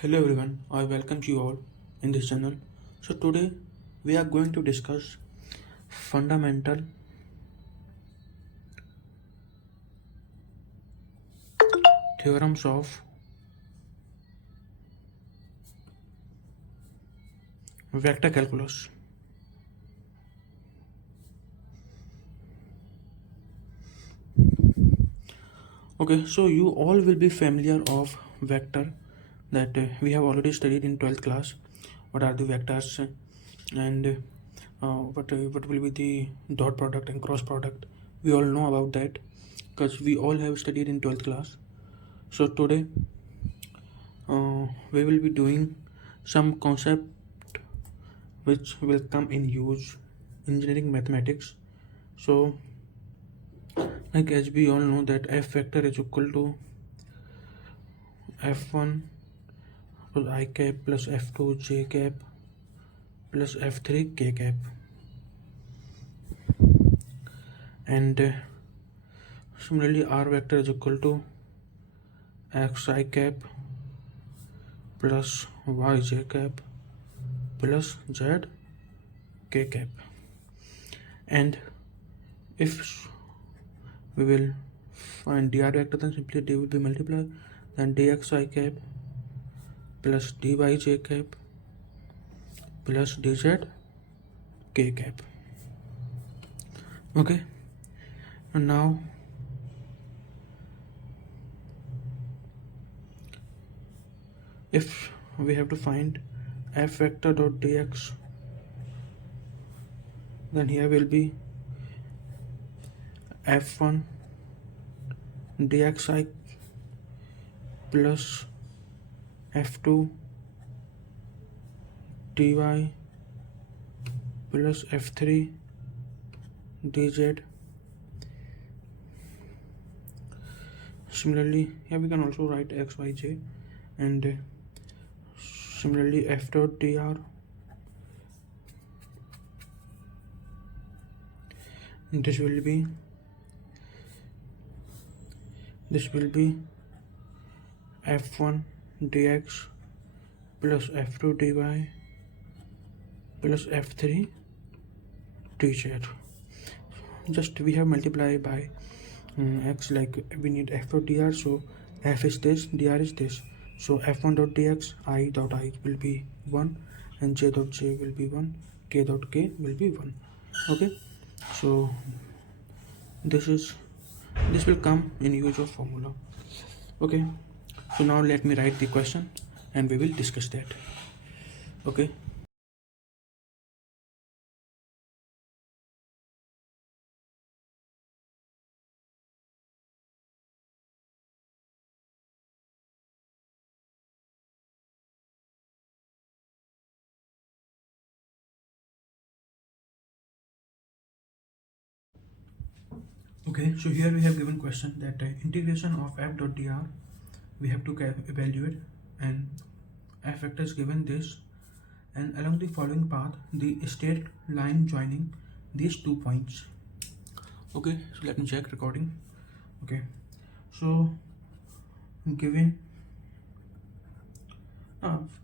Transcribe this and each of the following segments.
Hello everyone, I welcome you all in this channel. So today we are going to discuss fundamental theorems of vector calculus. Okay, so you all will be familiar of vector that we have already studied in 12th class. What are the vectors and what will be the dot product and cross product? We all know about that because we all have studied in 12th class. So today we will be doing some concept which will come in use engineering mathematics. So like as we all know that f vector is equal to f1 plus I cap plus f2 j cap plus f3 k cap, and similarly r vector is equal to x I cap plus y j cap plus z k cap. And if we will find dr vector, then simply d will be multiplied, then dx I cap plus dy j cap plus dz k cap. Okay, and now if we have to find f vector dot dx, then here will be f1 dxi plus f2 dy plus f3 dz. Similarly here we can also write xyj, and similarly f dot dr, this will be f1 dx plus f2 dy plus f3 dz. Just we have multiplied by x, like we need f dot dr, so f is this, dr is this, so f1 dot dx I dot I will be 1 and j dot j will be 1, k dot k will be 1. Okay, so this will come in use of formula. Okay, so now let me write the question and we will discuss that. Okay, okay, so here we have given question that integration of f dot dr we have to evaluate, and f vector is given this, and along the following path the straight line joining these 2 points. Okay, so let me check recording. Okay, so given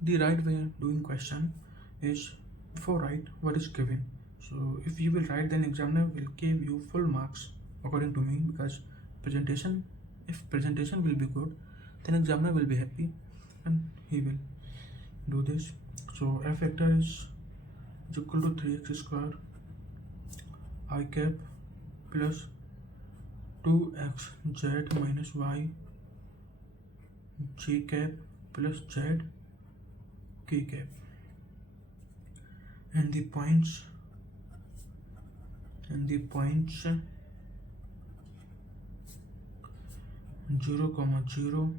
the right way of doing question is before write what is given. So if you will write, then examiner will give you full marks according to me, because presentation, if presentation will be good, then examiner will be happy and he will do this. So f vector is equal to 3x square I cap plus 2x z minus y j cap plus z k cap, and the points 0, 0,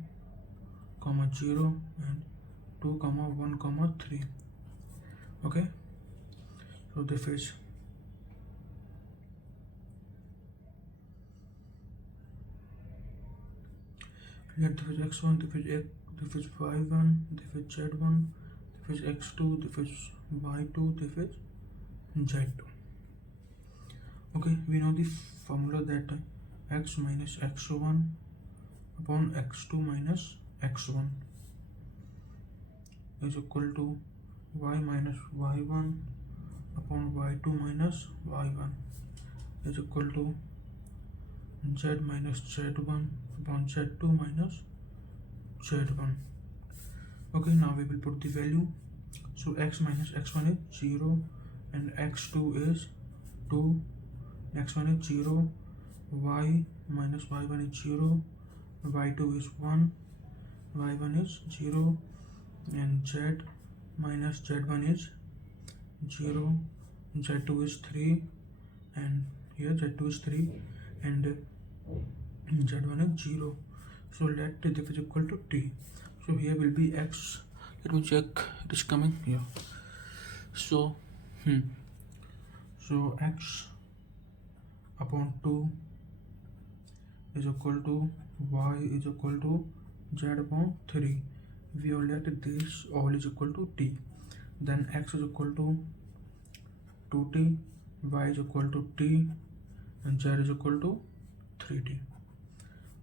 0 and 2, 1, 3. Okay, so this is x1, this is y1, this is z1, this is x2, this is y2, this is z2. Okay, we know the formula that x minus x1 upon x2 minus x1. is equal to y minus y1 upon y2 minus y1 is equal to z minus z1 upon z2 minus z1. Okay, now we will put the value. So x minus x1 is 0 and x2 is 2, x1 is 0, y minus y1 is 0, y2 is 1, y1 is 0, and z minus z1 is 0, z2 is 3, and here z2 is 3 and z1 is 0. So let this is equal to t. So here will be x. Let me check. It is coming here. So so x upon 2 is equal to y is equal to z upon 3. We have let this all is equal to t. Then x is equal to 2t, y is equal to t, and z is equal to 3t.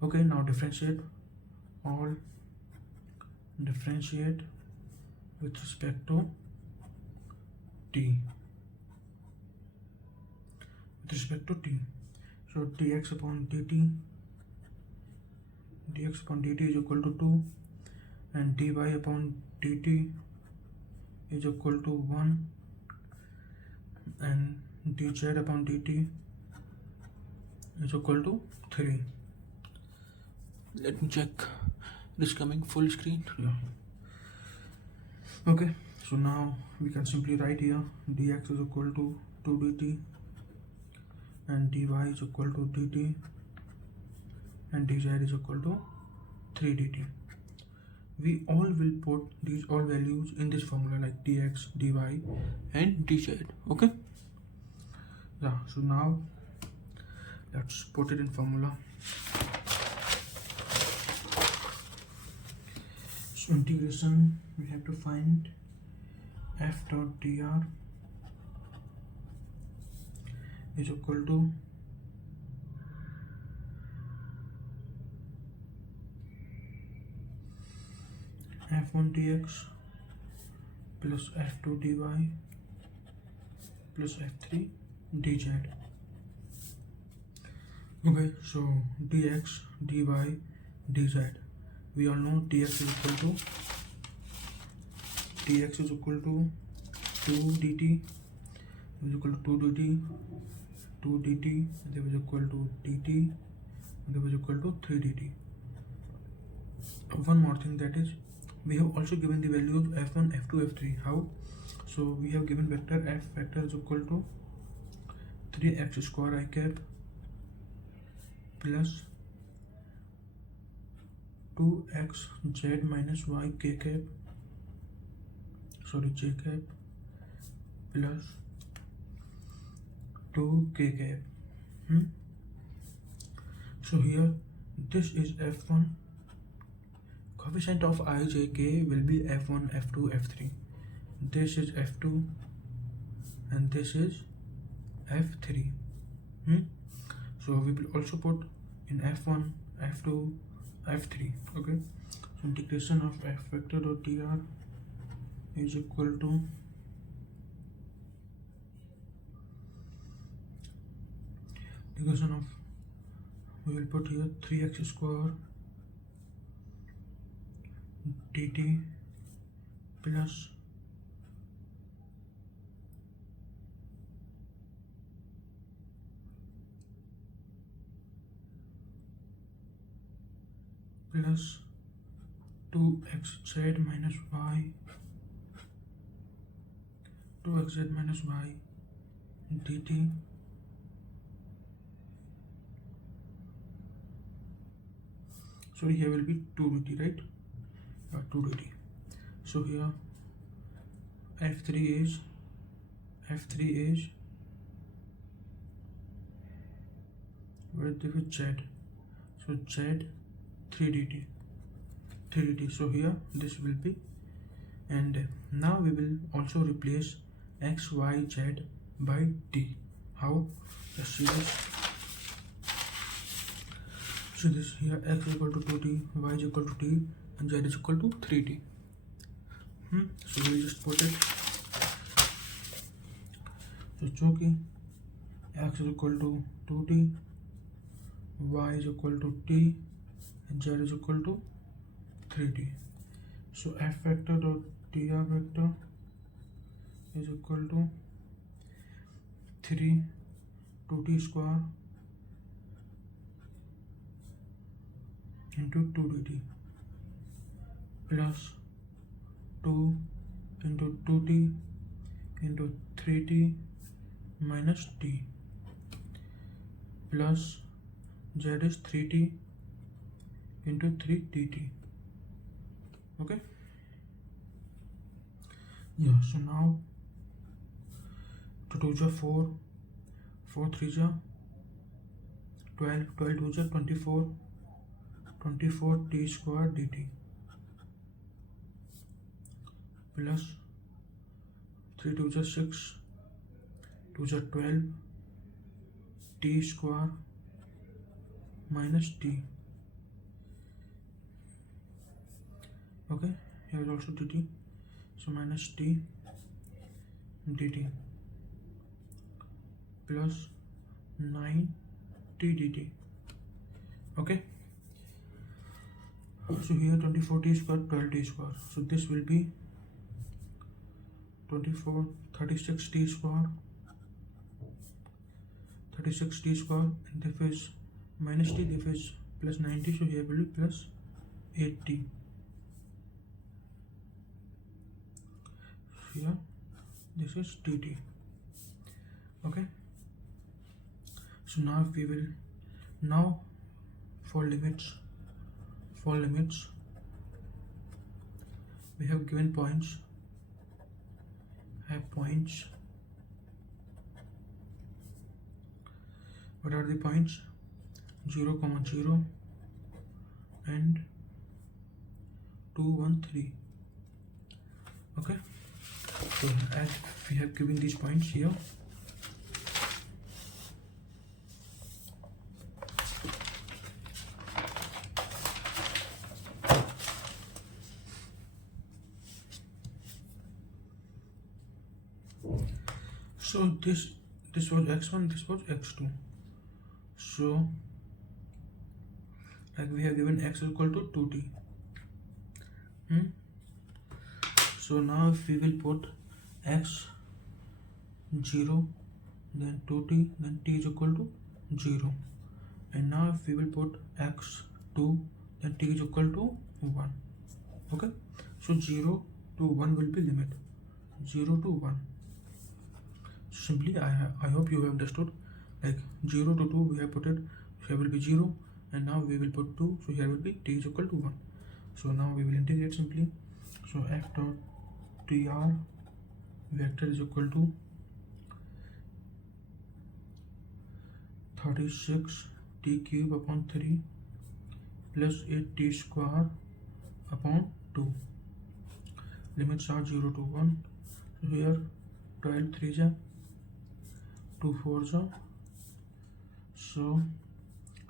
Okay, now differentiate all. Differentiate with respect to t. With respect to t. So dx upon dt is equal to 2, and dy upon dt is equal to 1, and dz upon dt is equal to 3. Let me check. It is coming full screen. Yeah. Okay, so now we can simply write here dx is equal to 2 dt, and dy is equal to dt, and dz is equal to 3 dt. We all will put these all values in this formula like dx, dy, and dz. Okay. Yeah. So now let's put it in formula. So integration, we have to find f dot dr is equal to f1 dx plus f2 dy plus f3 dz. Okay, so dx, dy, dz. We all know dx is equal to 2 dt is equal to 2 dt, 2 dt, and that is equal to dt, and that is equal to 3 dt. One more thing, that is we have also given the value of f1, f2, f3. How? So we have given vector f vector is equal to 3x square I cap plus 2x z minus y k cap, j cap, plus 2 k cap. So here this is f1. Coefficient of I, j, k will be f1, f2, f3. This is f2 and this is f3. So we will also put in f1, f2, f3. Okay, so integration of f vector dot dr is equal to integration of, we will put here 3x square dt plus plus 2xz minus y, 2xz minus y dt sorry, here will be 2 dt, right? 2 dt. So here f3 is where this is z, so z 3 dt. So here this will be, and now we will also replace x, y, z by t. How? Let's see this. So this here x is equal to 2t, y is equal to t, and z is equal to 3t. So we just put it. So chunki x is equal to 2t, y is equal to t, and z is equal to 3t. So f vector dot dr vector is equal to 3 2t square into 2dt plus 2 into 2t into 3t minus t plus z is 3t into 3 dt. Okay, yeah. So now 2 2 4, 4 3 12, 12 2 24, 24 t square dt plus 3 2 6, 2 12 t square minus t. Okay, here is also dt, so minus t dt plus 9 t dt. Okay, so here 24 t square, 12 t square, so this will be 24 36 t square, 36 t square, and this is minus t, this is plus 90, so here will be plus 8t. Here this is dt. Okay, so now we will for limits we have given points, what are the points? 0, 0 and 2 1 3. Okay, so as we have given these points here, so this was x1, this was x2. So like we have given x is equal to 2t. So now if we will put x 0, then 2t, then t is equal to 0, and now if we will put x 2, then t is equal to 1. Okay, so 0 to 1 will be limit, 0 to 1. Simply I hope you have understood, like 0 to 2 we have put it, so here will be 0, and now we will put 2, so here will be t is equal to 1. So now we will integrate simply. So f dot dr vector is equal to 36 t cube upon 3 plus 8 t square upon 2. Limits are 0 to 1. So here 12 3 2 4, so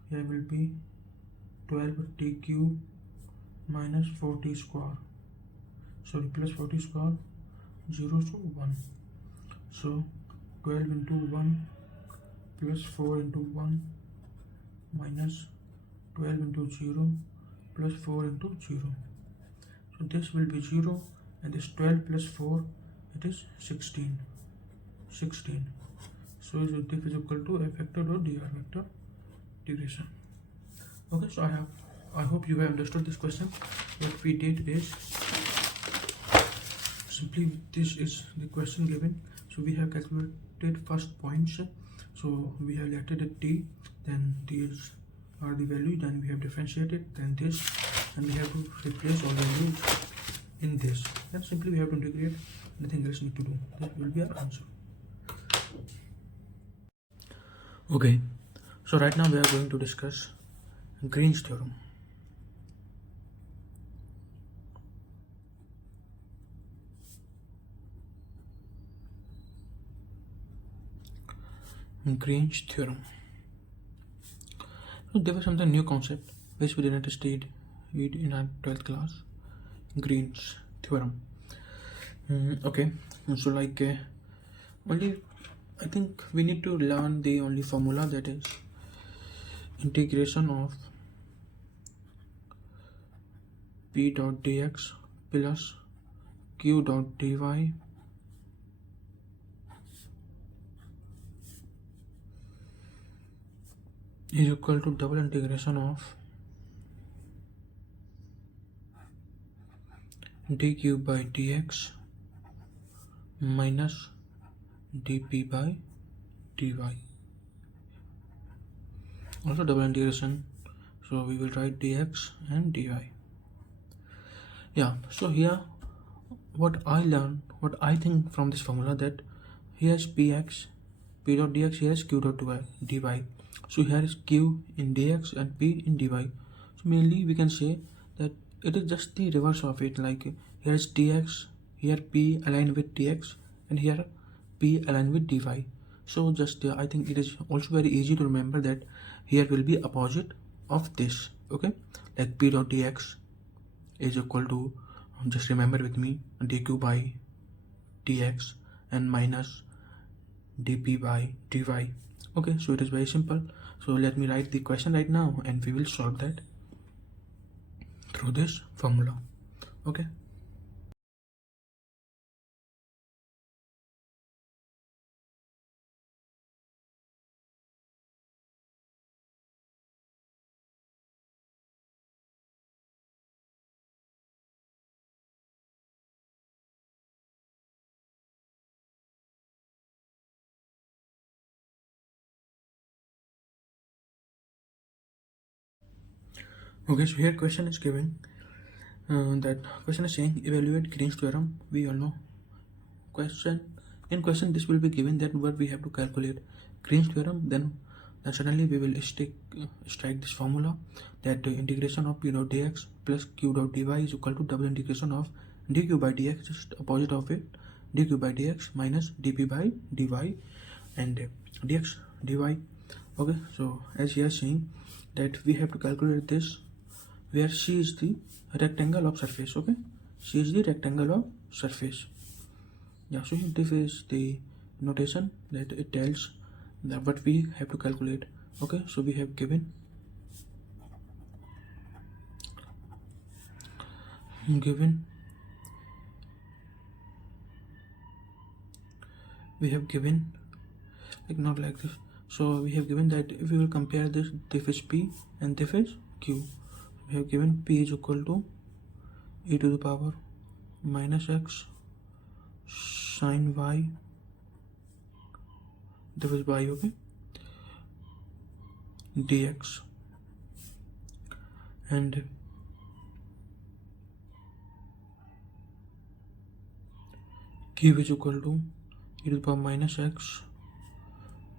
here will be 12 t cube minus 4t square, sorry, plus 40 square, 0 to 1. So 12 into 1 plus 4 into 1 minus 12 into 0 plus 4 into 0. So this will be 0, and this 12 plus 4, it is 16. So this is equal to f vector dot dr vector integration. Okay, so I hope you have understood this question. What we did is simply, this is the question given, so we have calculated first points, so we have letted it t, then these are the values, then we have differentiated, then this, and we have to replace all values in this, then simply we have to integrate, nothing else need to do. That will be our answer. Okay, so right now we are going to discuss Green's theorem. Green's theorem. So there was something new concept which we didn't read in our 12th class, Green's theorem. Okay, so like only I think we need to learn the only formula, that is integration of p dot dx plus q dot dy is equal to double integration of dq by dx minus dp by dy. Also double integration, so we will write dx and dy. Yeah, so here what I learned, what I think from this formula, that here's px, p dot dx, here is q dot dy. So here is q in dx and p in dy. So mainly we can say that it is just the reverse of it, like here is dx, here p aligned with dx, and here p aligned with dy. So just I think it is also very easy to remember that here will be opposite of this. Okay, like p dot dx is equal to, just remember with me, dq by dx and minus dp by dy. Okay, so it is very simple. So let me write the question right now and we will solve that through this formula. Okay, okay, so here question is given, that question is saying evaluate Green's theorem. We all know question, in question this will be given that what we have to calculate Green's theorem, then suddenly we will strike this formula, that the integration of p dot dx plus q dot dy is equal to double integration of dq by dx, just opposite of it, dq by dx minus dp by dy and dx dy. Okay, so as he is saying that we have to calculate this where c is the rectangle of surface. Okay, c is the rectangle of surface. Yeah, so this is the notation that it tells that what we have to calculate. Okay, so we have given we have given like not like this. So we have given that if we will compare this is p and this is q, we have given p is equal to e to the power minus x sine y, this is y, okay, dx, and q is equal to e to the power minus x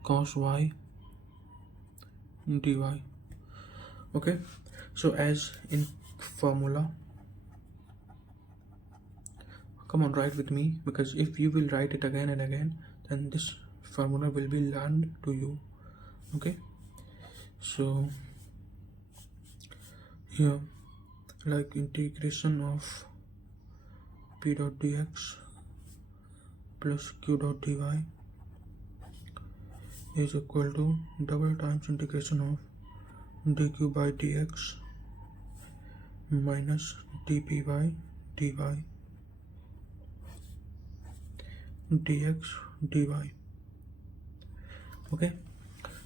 cos y dy. Okay, so as in formula, come on, write with me, because if you will write it again and again, then this formula will be learned to you. Okay, so here like integration of p dot dx plus q dot dy is equal to double times integration of dq by dx minus dp by dy dx dy. Okay,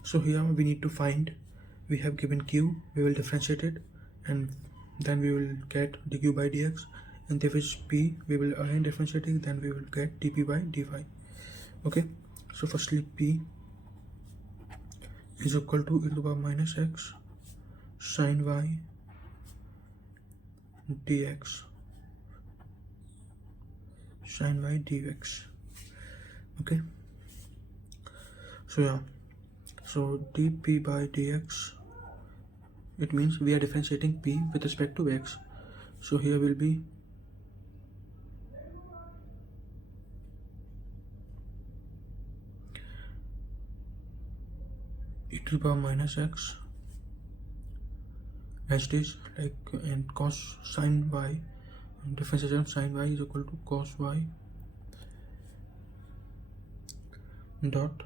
so here we need to find, we have given q, we will differentiate it and then we will get dq by dx, and if it's p, we will again differentiate it, then we will get dp by dy. Okay, so firstly p is equal to e to the power minus x sine y dx sine y dx. Okay, so yeah, so dp by dx, it means we are differentiating p with respect to x, so here will be e to the power minus x as it is, like, and cos sine y, differentiation of sine y is equal to cos y dot.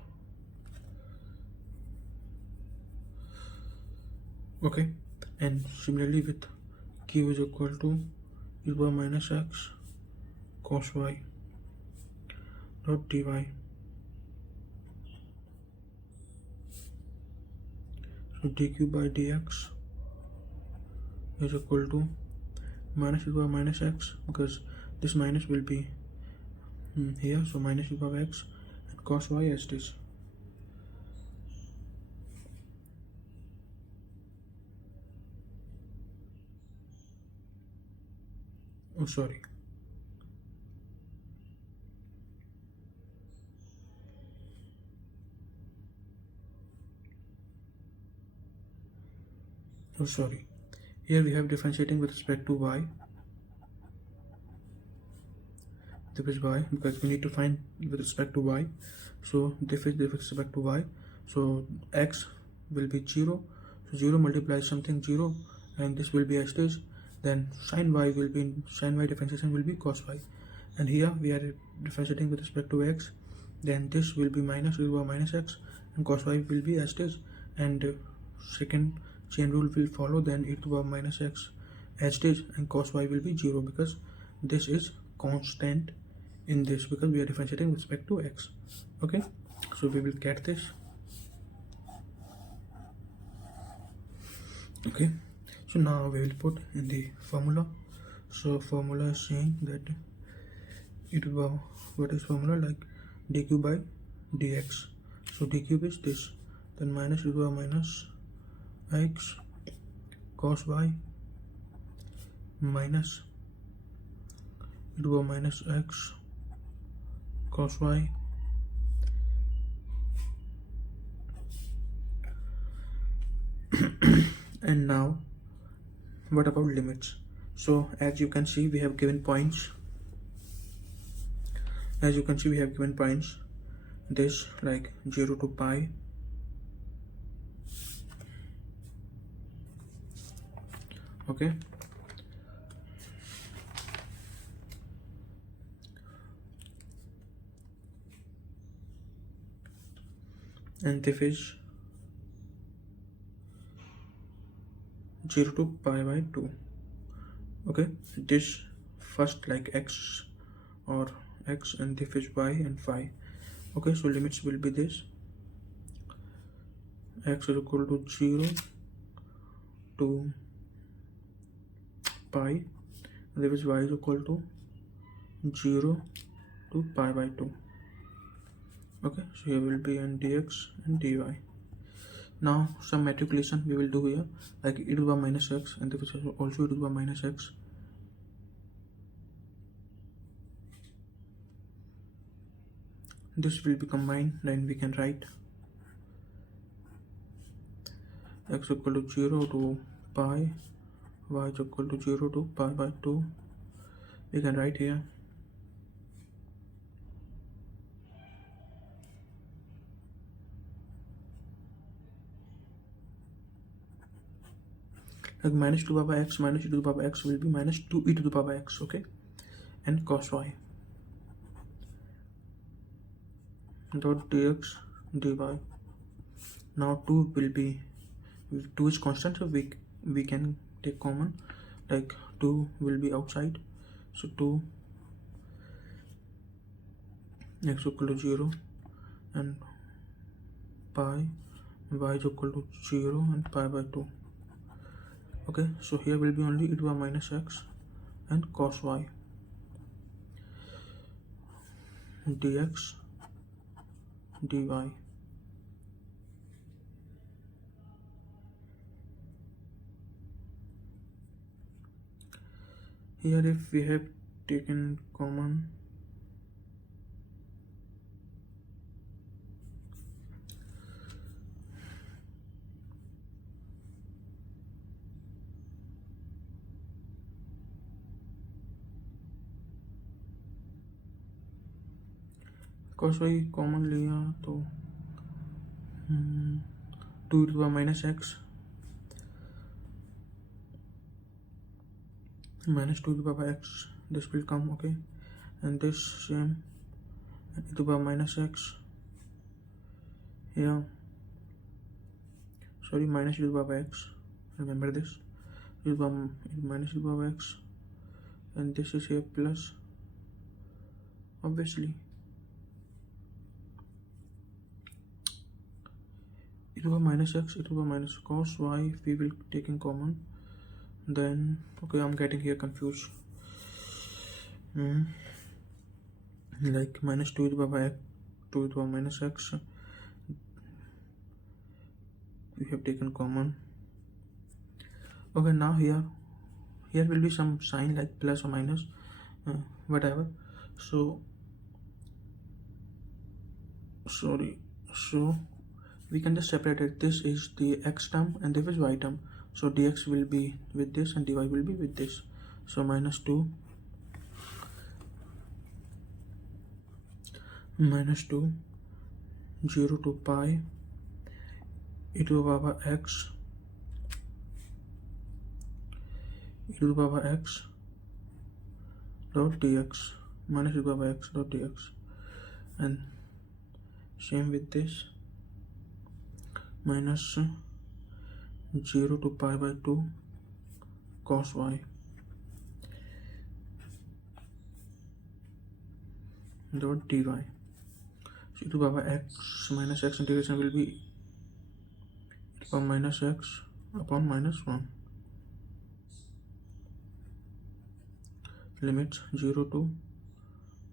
Okay, and similarly with q is equal to e to the power minus x cos y dot dy. So dq by dx is equal to minus e to the power minus x, because this minus will be here, so minus e to the power x and cos y as it is. Oh, sorry. Oh, sorry. Here we have differentiating with respect to y. This is y, because we need to find with respect to y. So this is with respect to y. So x will be 0. So 0 multiplies something 0, and this will be as it is. Then sin y will be, sin y differentiation will be cos y. And here we are differentiating with respect to x. Then this will be minus e to the power minus x, and cos y will be as it is. And second chain rule will follow. Then e to the power minus x as it is, and cos y will be 0, because this is constant in this, because we are differentiating with respect to x. Okay, so we will get this. Okay, so now we will put in the formula. So formula is saying that e to the power, what is formula, like dq by dx. So dq is this, then minus e to the power minus x cos y minus e to the power minus x cos y and now what about limits? So as you can see, we have given points. As you can see, we have given points, this like 0 to pi, okay, and this is 0 to pi by 2. Okay, this first like x or x, and this is y and phi. Okay, so limits will be this, x is equal to 0 to pi, and this is y is equal to 0 to pi by 2. Okay, so here will be an dx and dy. Now some matriculation we will do here, like e to the power minus x, and this is also e to the power minus x. This will be combined, then we can write x equal to 0 to pi, y is equal to 0 to pi by 2. We can write here like minus 2 to the power x minus e to the power x will be minus 2e to the power x. Okay, and cos y dot dx dy. Now 2 will be, 2 is constant, so we can take common, like 2 will be outside, so 2 x equal to 0 and pi, y is equal to 0 and pi by 2. Okay, so here will be only e to the power minus x and cos y dx dy. Here if we have taken common, cos y common लिया तो 2 e to the power minus x minus 2 to the power x, this will come. Okay, and this same e to the power minus x Yeah, sorry, minus e to the power x, remember this, minus e to the power x, and this is here plus, obviously, e to the power minus x, e to the power minus cos y, we will take in common, then, okay, I'm getting here confused, like minus 2 to the power x, 2 to the power minus x, we have taken common. Okay, now here will be some sign like plus or minus, whatever. So sorry, so we can just separate it. This is the x term and this is y term, so dx will be with this and dy will be with this. So minus 2 0 to pi e to the power x dot dx, minus e to the power x dot dx, and same with this, minus 0 to pi by 2 cos y dot dy. So e to the power x minus x integration will be e to the power minus x upon minus 1. Limits 0 to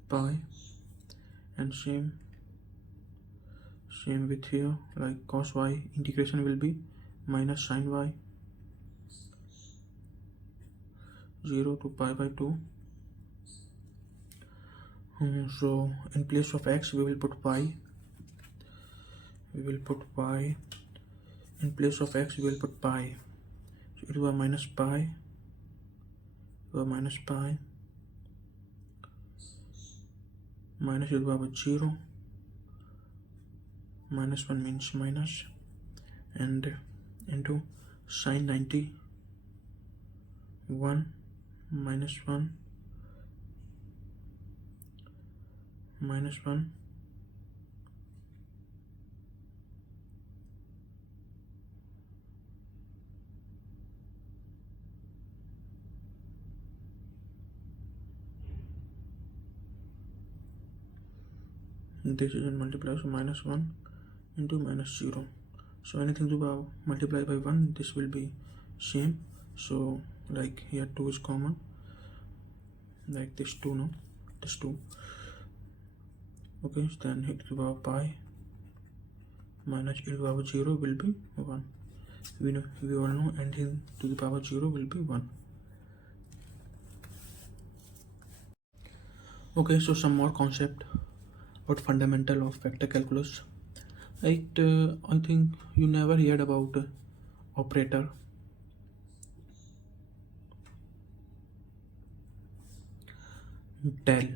pi, and same with here, like cos y integration will be minus sin y 0 to pi by 2. So in place of x we will put pi, in place of x we will put pi, so it will be minus pi minus e to the power 0, minus 1 means minus, and into sin 90 1 minus 1 minus 1 this is multiply, so minus 1 into minus 0, so anything to multiply by 1, this will be same, so like here 2 is common, like this 2, no, this 2, okay, then e to the power pi minus e to the power 0 will be 1, we all know anything to the power 0 will be 1. Okay, so some more concept about fundamental of vector calculus. I think you never heard about operator. Del,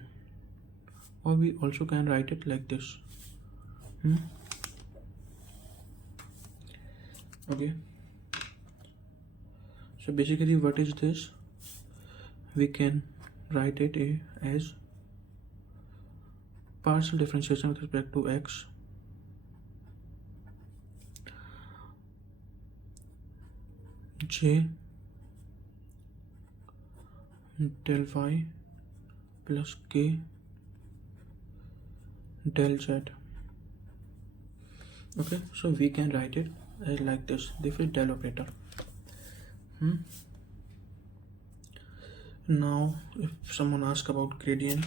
or we also can write it like this. Okay, so basically what is this? We can write it as partial differentiation with respect to x j del y plus k del z. Okay, so we can write it as like this. This is del operator. Now if someone asks about gradient,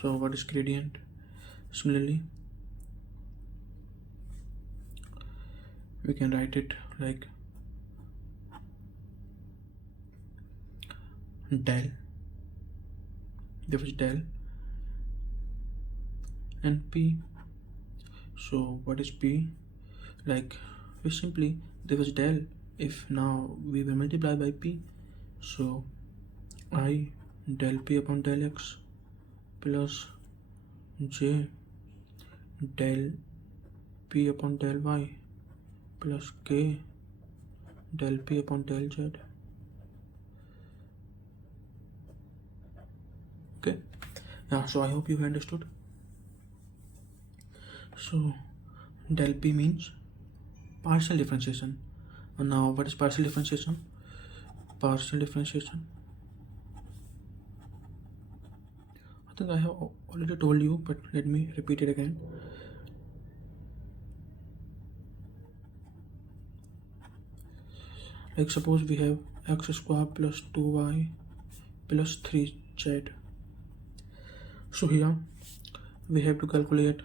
so what is gradient? Similarly, we can write it like del, this is del, and p. So what is p? Like we simply, there was del, if now we will multiply by p, so I del p upon del x plus j del p upon del y plus k del p upon del z. Okay, yeah, so I hope you understood. So del p means partial differentiation. And now what is partial differentiation? Partial differentiation, I think I have already told you, but let me repeat it again. Like suppose we have x square plus 2y plus 3z. So here we have to calculate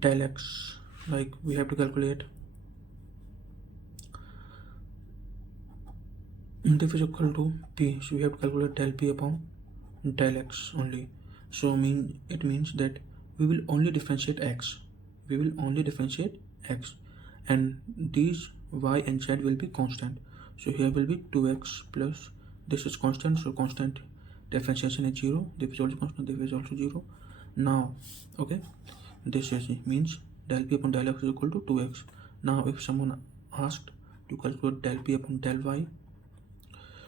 del x, like we have to calculate if is equal to p, so we have to calculate del p upon del x only. So it means that we will only differentiate x, and these y and z will be constant. So here will be 2x plus this is constant, so constant differentiation is 0, this is also constant, this is also 0. Now okay, this is means del p upon del x is equal to 2x. Now if someone asked to calculate del p upon del y,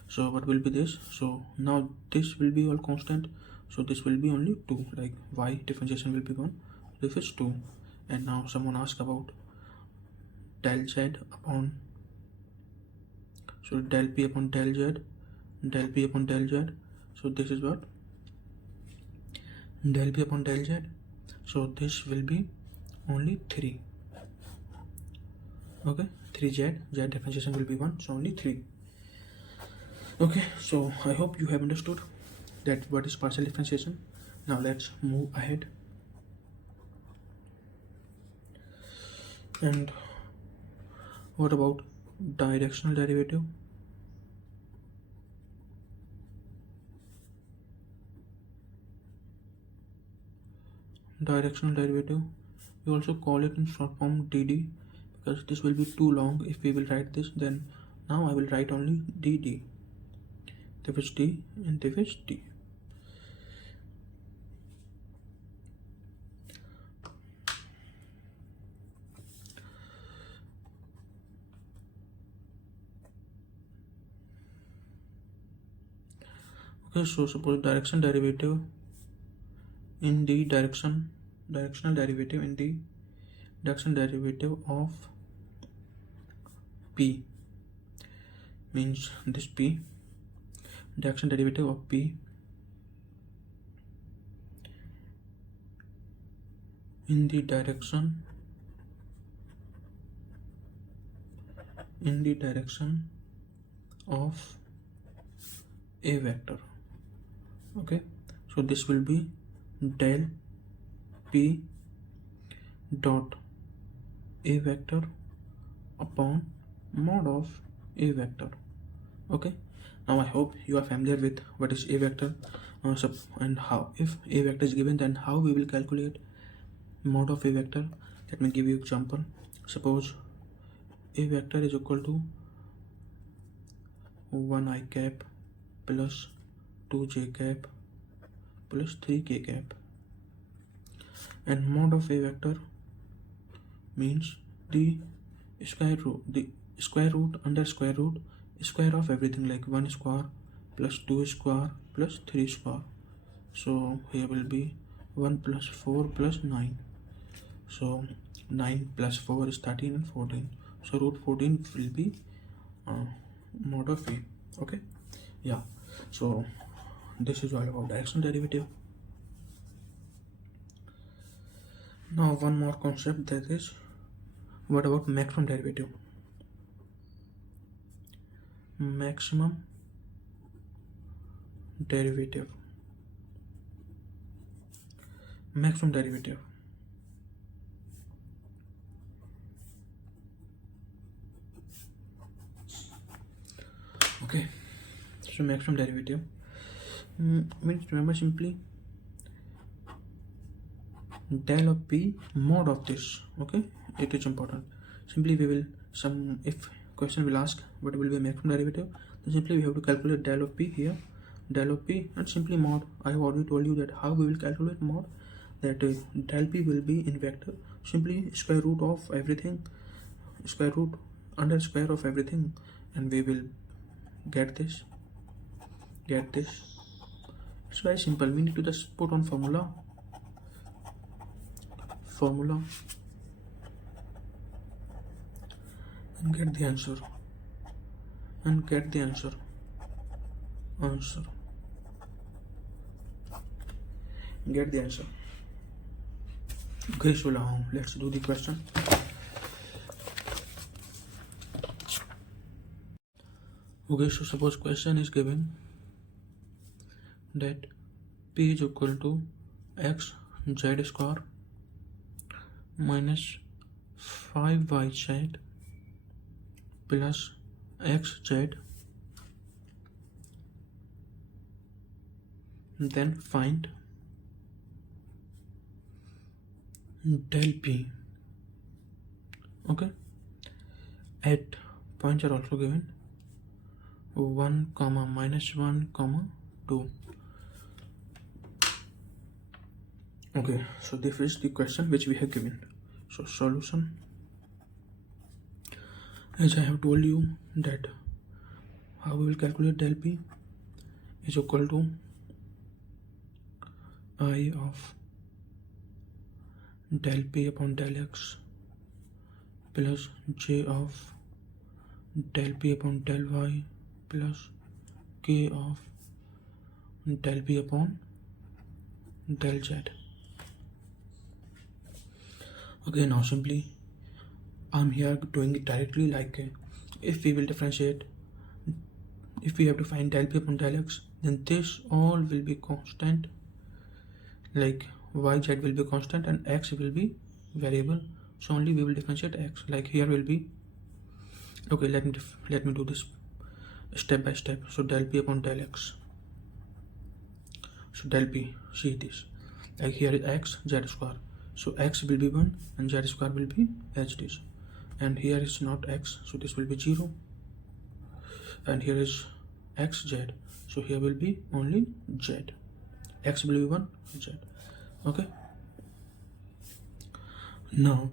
so what will be this? So now this will be all constant, so this will be only 2, like y differentiation will be 1, this is 2. And now someone asked about del z upon, so del p upon del z, so this is what? Del p upon del z, so this will be only 3. Okay, 3z, z differentiation will be 1, so only 3. Okay, so I hope you have understood that what is partial differentiation. Now let's move ahead. And what about directional derivative? Directional derivative, we also call it in short form dd, because this will be too long if we will write this. Then now I will write only dd. This is d and this is d. Okay, so suppose directional derivative in the directional derivative in the directional derivative of p means this p, directional derivative of p in the direction of a vector. Okay, so this will be del p dot a vector upon mod of a vector. Okay, now I hope you are familiar with what is a vector, and how, if a vector is given, then how we will calculate mod of a vector. Let me give you example. Suppose a vector is equal to 1 I cap plus 2 j cap plus 3 k cap, and mod of a vector means the square root under square root square of everything, like 1 square plus 2 square plus 3 square. So here will be 1 plus 4 plus 9, so 9 plus 4 is 13 and 14, so root 14 will be mod of a. Okay, yeah, so this is all about directional derivative. Now one more concept, that is what about maximum derivative? Maximum derivative. Okay, so maximum derivative means, remember simply del of p mod of this. Okay, it is important. Simply we will if question will ask what will be a maximum derivative, then simply we have to calculate del of p here, del of p, and simply mod. I have already told you that how we will calculate mod, that del p will be in vector, simply square root of everything, square root under square of everything, and we will get this. It's very simple. We need to just put on formula and get the answer. Get the answer. Okay, so now let's do the question. Okay, so suppose question is given that p is equal to x z square minus 5yz plus xz, then find del p. Okay, at points are also given 1 comma minus 1 comma 2. Okay, so this is the question which we have given. So solution, as I have told you that how we will calculate del p is equal to I of del p upon del x plus j of del p upon del y plus k of del p upon del z. Okay, now simply I'm here doing it directly, like if we will differentiate, if we have to find del p upon del x, then this all will be constant, like yz will be constant and x will be variable, so only we will differentiate x. Like here will be, okay, let me do this step by step. So del p upon del x, so del p, see this, like here is x z square, so x will be 1 and z square will be as it is, and here is not x, so this will be 0, and here is x z, so here will be only z, x will be 1 z. Okay, now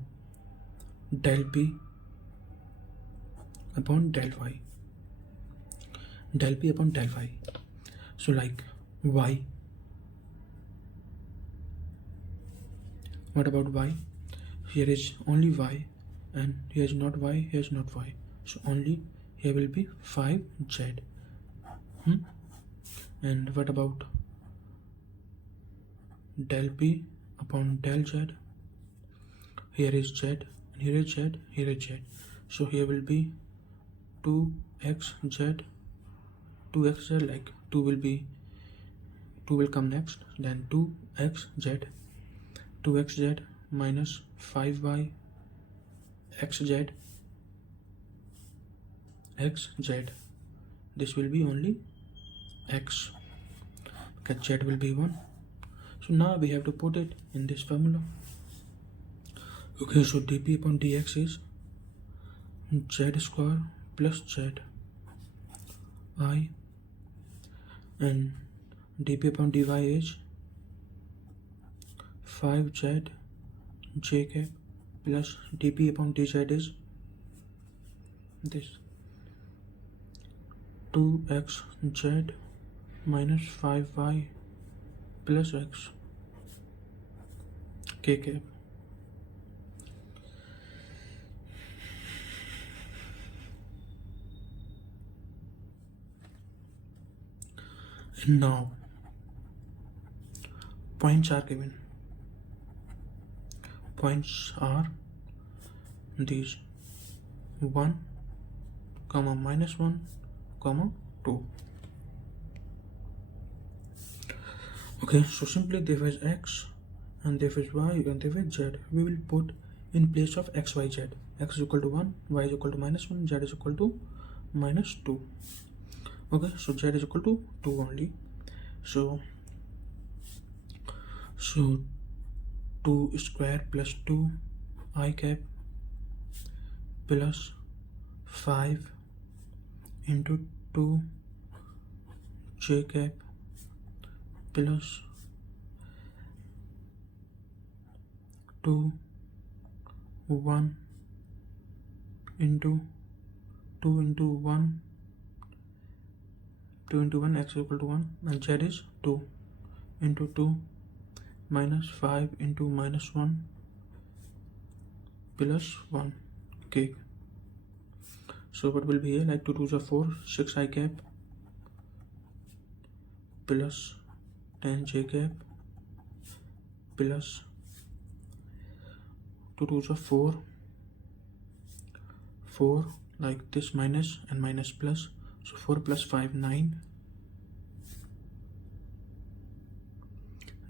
del p upon del y, del p upon del y, so like y, what about y? Here is only y and here is not y, here is not y, so only here will be 5z. And what about del p upon del z? Here is z and here is z, here is z, so here will be 2xz, like 2 will come next, then 2xz minus 5y xz, this will be only x, because z will be 1. So now we have to put it in this formula. Okay, so dp upon dx is z square plus z I, and dp upon dy is 5z j cap plus dp upon dz is this 2xz minus 5y plus x k cap. And now points are given. Points are these 1 comma minus 1 comma 2. Okay, so simply there is x and there is y and there is z. We will put in place of x, y, z. X is equal to 1, y is equal to minus 1, z is equal to minus 2. Okay, so z is equal to 2 only. So 2 square plus 2 I cap plus 5 into 2 j cap plus 2 1 into 2 into 1, 2 into 1, x equal to 1, and z is 2 into 2 minus 5 into minus 1 plus 1 k. So what will be here? Like 2 2s are 4, 6 I cap plus 10 j cap plus 2 2s are 4, 4 like this, minus and minus plus. So 4 plus 5, 9,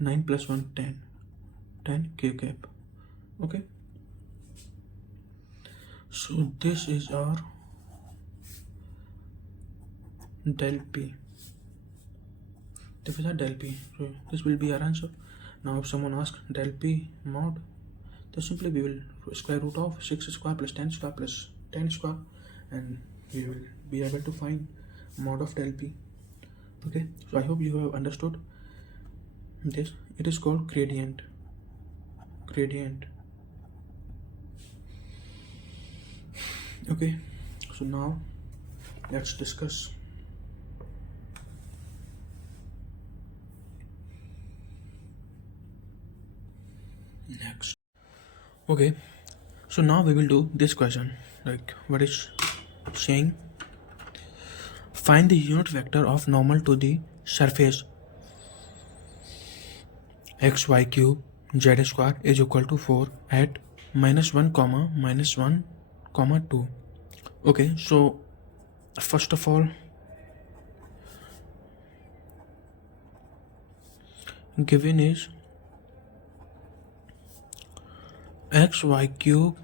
9 plus 1, 10, 10 k cap. Okay, so this is our del p. This is our del p. So this will be our answer. Now if someone asks del p mod, then simply we will square root of 6 square plus 10 square plus 10 square, and we will be able to find mod of del p. Okay, so I hope you have understood this. It is called gradient. Okay, so now let's discuss next. Okay, so now we will do this question, like what is saying, find the unit vector of normal to the surface xy cube z square is equal to 4 at -1 comma -1 comma 2. Okay, so first of all, given is xy cube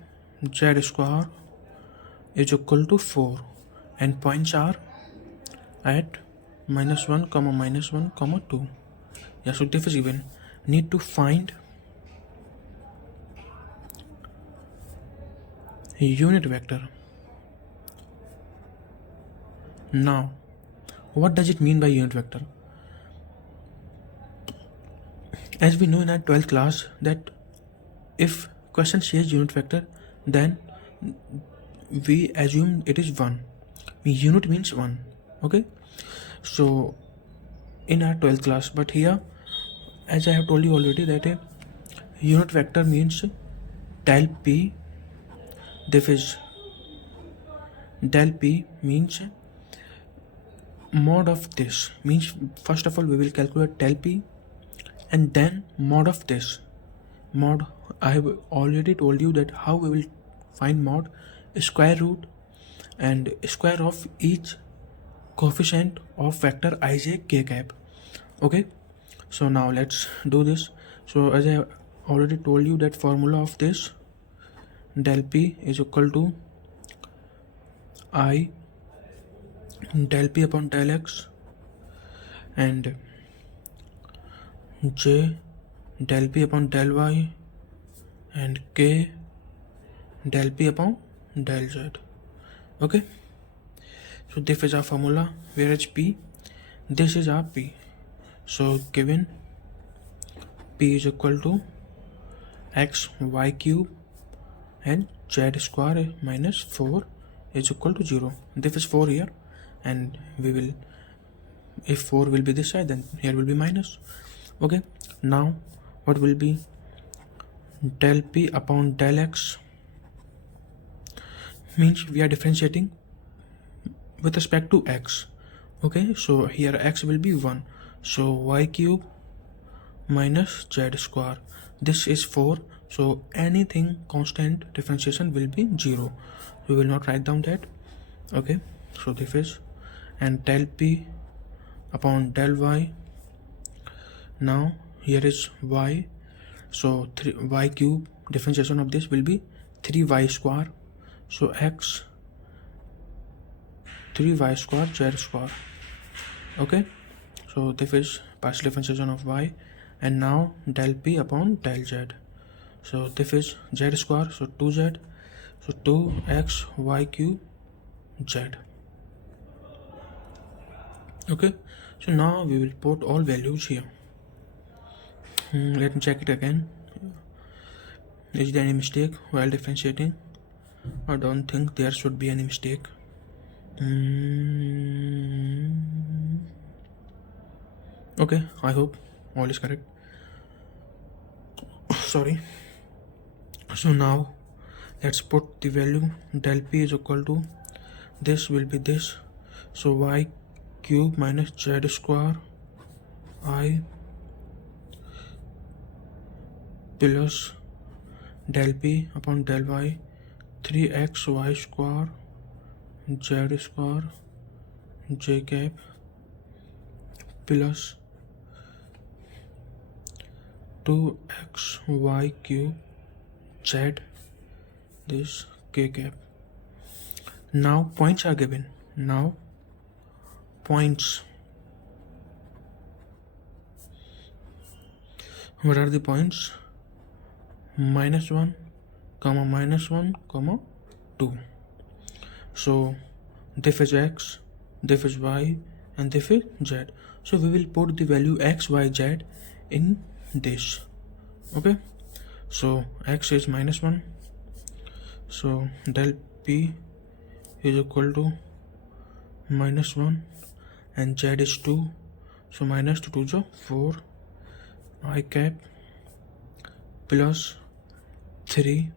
z square is equal to 4 and points are at -1 comma -1 comma 2. Yeah, so this is given. Need to find unit vector. Now what does it mean by unit vector? As we know in our 12th class that if question says unit vector, then we assume it is 1. Unit means 1. Okay, so in our 12th class, but here as I have told you already that a unit vector means del p. This is del p means mod of this, means first of all we will calculate del p and then mod of this. Mod, I have already told you that how we will find mod: square root and square of each coefficient of vector ij k cap. Okay, so now let's do this. So as I already told you that formula of this, del p is equal to I del p upon del x and j del p upon del y and k del p upon del z. Okay, so this is our formula, whereas p, this is our p. So given p is equal to x y cube and z square minus 4 is equal to 0. This is 4 here, and we will, if 4 will be this side, then here will be minus. Okay, now what will be del p upon del x, means we are differentiating with respect to x. Okay, so here x will be 1, so y cube minus z square, this is 4, so anything constant differentiation will be 0. We will not write down that. Okay, so this is, and del p upon del y, now here is y, so 3y cube, differentiation of this will be 3y square, so x 3y square z square. Okay, so this is partial differentiation of y, and now del p upon del z, so this is z square, so 2z, so 2x y cube z. Okay, so now we will put all values here. Let me check it again. Is there any mistake while differentiating? I don't think there should be any mistake. Okay, I hope all is correct. Sorry. So now let's put the value del p is equal to, this will be this, so y cube minus z square I plus del p upon del y 3xy square z square j cap plus 2xy cube z this k cap. Now points are given. Now points. What are the points? -1, -1, 2. So this is x, this is y, and this is z. So we will put the value x, y, z in this. Okay. So x is -1. So del p is equal to -1 and z is 2. So minus 2 to 4 I cap plus 3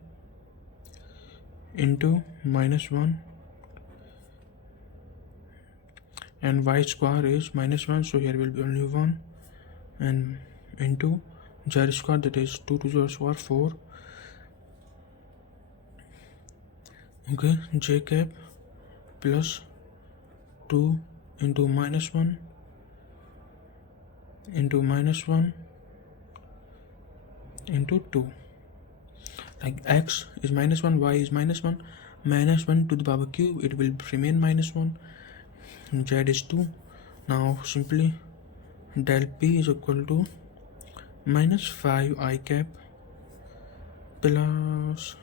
into -1 and y square is -1, so here will be only 1, and into z square, that is 2 to the square 4. Okay, j cap plus 2 into -1 into -1 into 2. Like x is -1, y is -1, -1 to the power cube, it will remain -1, and z is 2. Now simply del p is equal to -5 I cap plus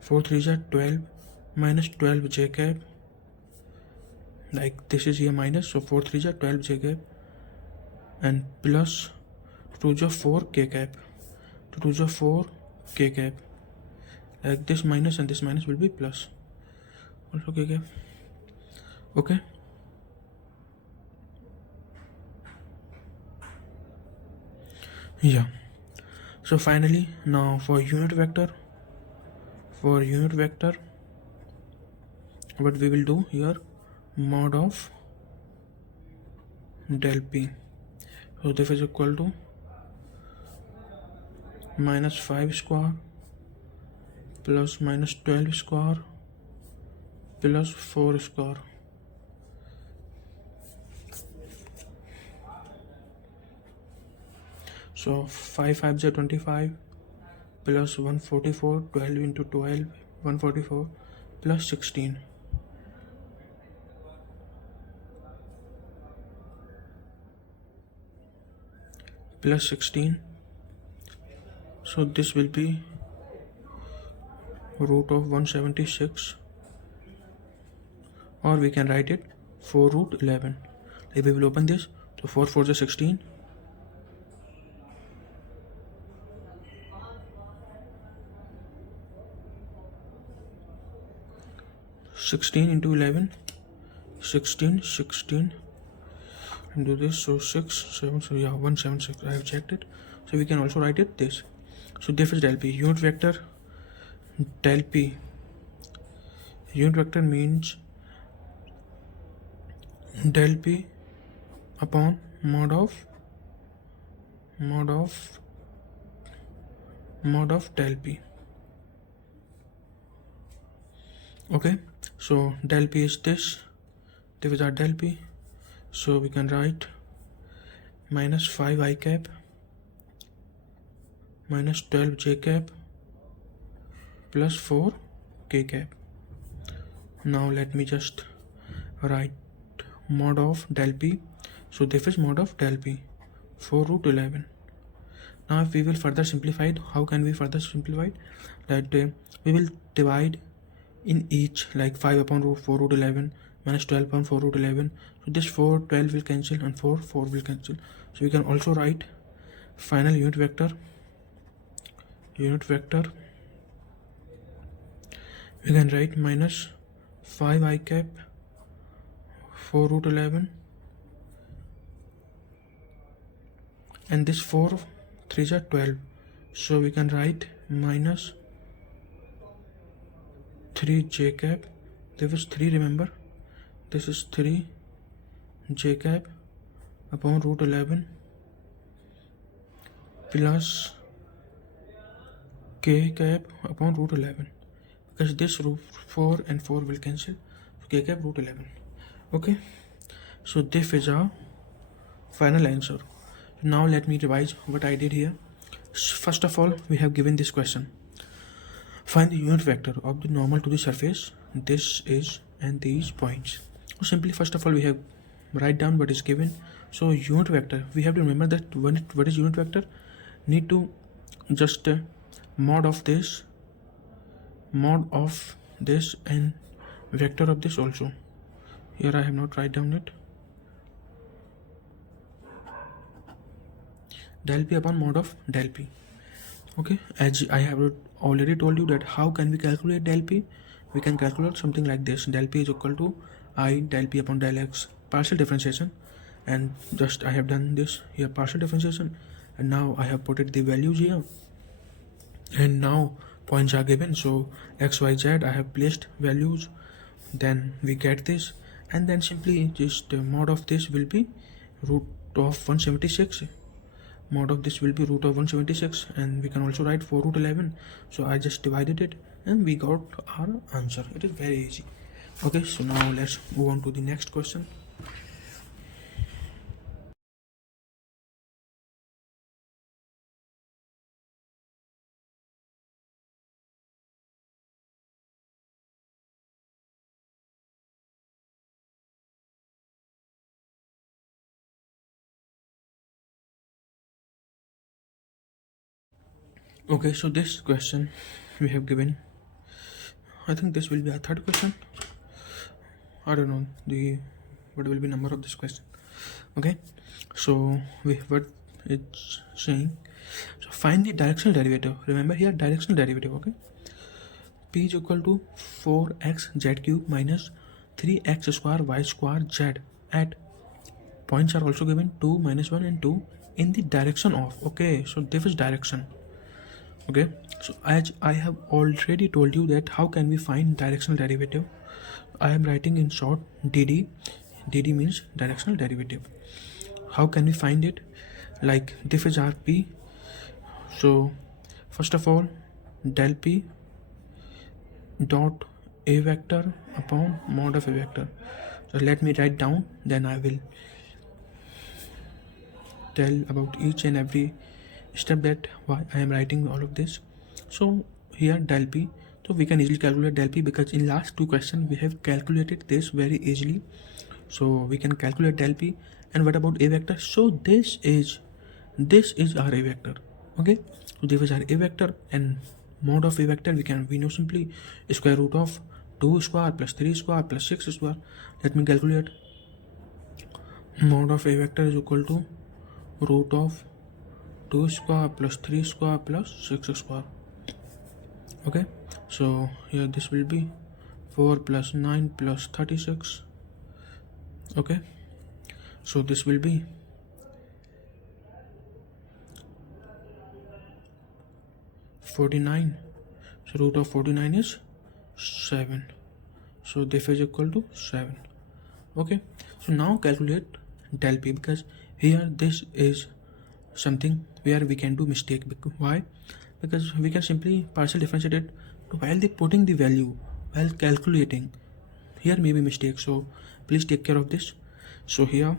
4 3 is 12 minus 12 j cap, like this is here minus, so 4 3 is 12 j cap, and plus 2 is 4 k cap, 2 is 4 k cap, like this minus and this minus will be plus, also k cap. Okay. Yeah. So finally, now for unit vector, what we will do here, mod of del p. So this is equal to -5 square plus -12 square plus 4 square. So 5 5 is 25 plus 144, 12 into 12, 144 plus 16. Plus 16. So this will be root of 176, or we can write it 4 root 11. If we will open this, so 4 4 is 16. 16 into 11, 16 and do this, so 6 7, so yeah, 176. I have checked it, so we can also write it this. So this is del p, unit vector del p. Unit vector means del p upon mod of del p. Okay, so del p is this is our del p, so we can write -5 I cap minus 12 j cap plus 4 k cap. Now let me just write mod of del p. So this is mod of del p, 4 root 11. Now if we will further simplify it, how can we further simplify it? That we will divide in each, like 5 upon 4 root 11 minus 12 upon 4 root 11. So this 4 12 will cancel and 4 will cancel. So we can also write final unit vector we can write 5 I cap 4 root 11, and this 4 3s are 12, so we can write minus 3 j cap. There was 3, remember, this is 3 j cap upon root 11 plus k cap upon root 11, because this root 4 and 4 will cancel, so k cap root 11. Okay, so this is our final answer. Now let me revise what I did here. First of all, we have given this question: find the unit vector of the normal to the surface. This is and these points. So simply, first of all, we have write down what is given. So unit vector, we have to remember that what is unit vector. Need to just mod of this and vector of this also. Here I have not write down it. Del p upon mod of del p. Okay, as I have already told you that how can we calculate del p. We can calculate something like this: del p is equal to I del p upon del x, partial differentiation, and just I have done this here, partial differentiation, and now I have put it the values here, and now points are given. So x, y, z, I have placed values, then we get this, and then simply just mod of this will be root of 176. Mod of this will be root of 176, and we can also write 4 root 11. So I just divided it and we got our answer. It is very easy. Okay, so now let's move on to the next question. Okay, so this question we have given, I think this will be our third question. I don't know what will be number of this question. Okay, so what it's saying, so find the directional derivative. Remember here, directional derivative. Okay, p is equal to 4x z cube minus 3x square y square z at points are also given 2, -1 and 2 in the direction of. Okay, so this is direction. Okay, so as I have already told you that how can we find directional derivative, I am writing in short dd. dd means directional derivative. How can we find it? Like this is our p, so first of all del p dot a vector upon mod of a vector. So let me write down, then I will tell about each and every step that why I am writing all of this. So here del p, so we can easily calculate del p because in last two questions we have calculated this very easily. So we can calculate del p. And what about a vector? So this is our a vector. Okay, so this is our a vector, and mod of a vector we know simply square root of 2 square plus 3 square plus 6 square. Let me calculate. Mod of a vector is equal to root of 2 square plus 3 square plus 6 square. Okay, so here this will be 4 plus 9 plus 36. Okay, so this will be 49. So root of 49 is 7. So this is equal to 7. Okay, so now calculate del p, because here this is something where we can do mistake. Why? Because we can simply partial differentiate it while they putting the value, while calculating. Here may be mistake, so please take care of this. So here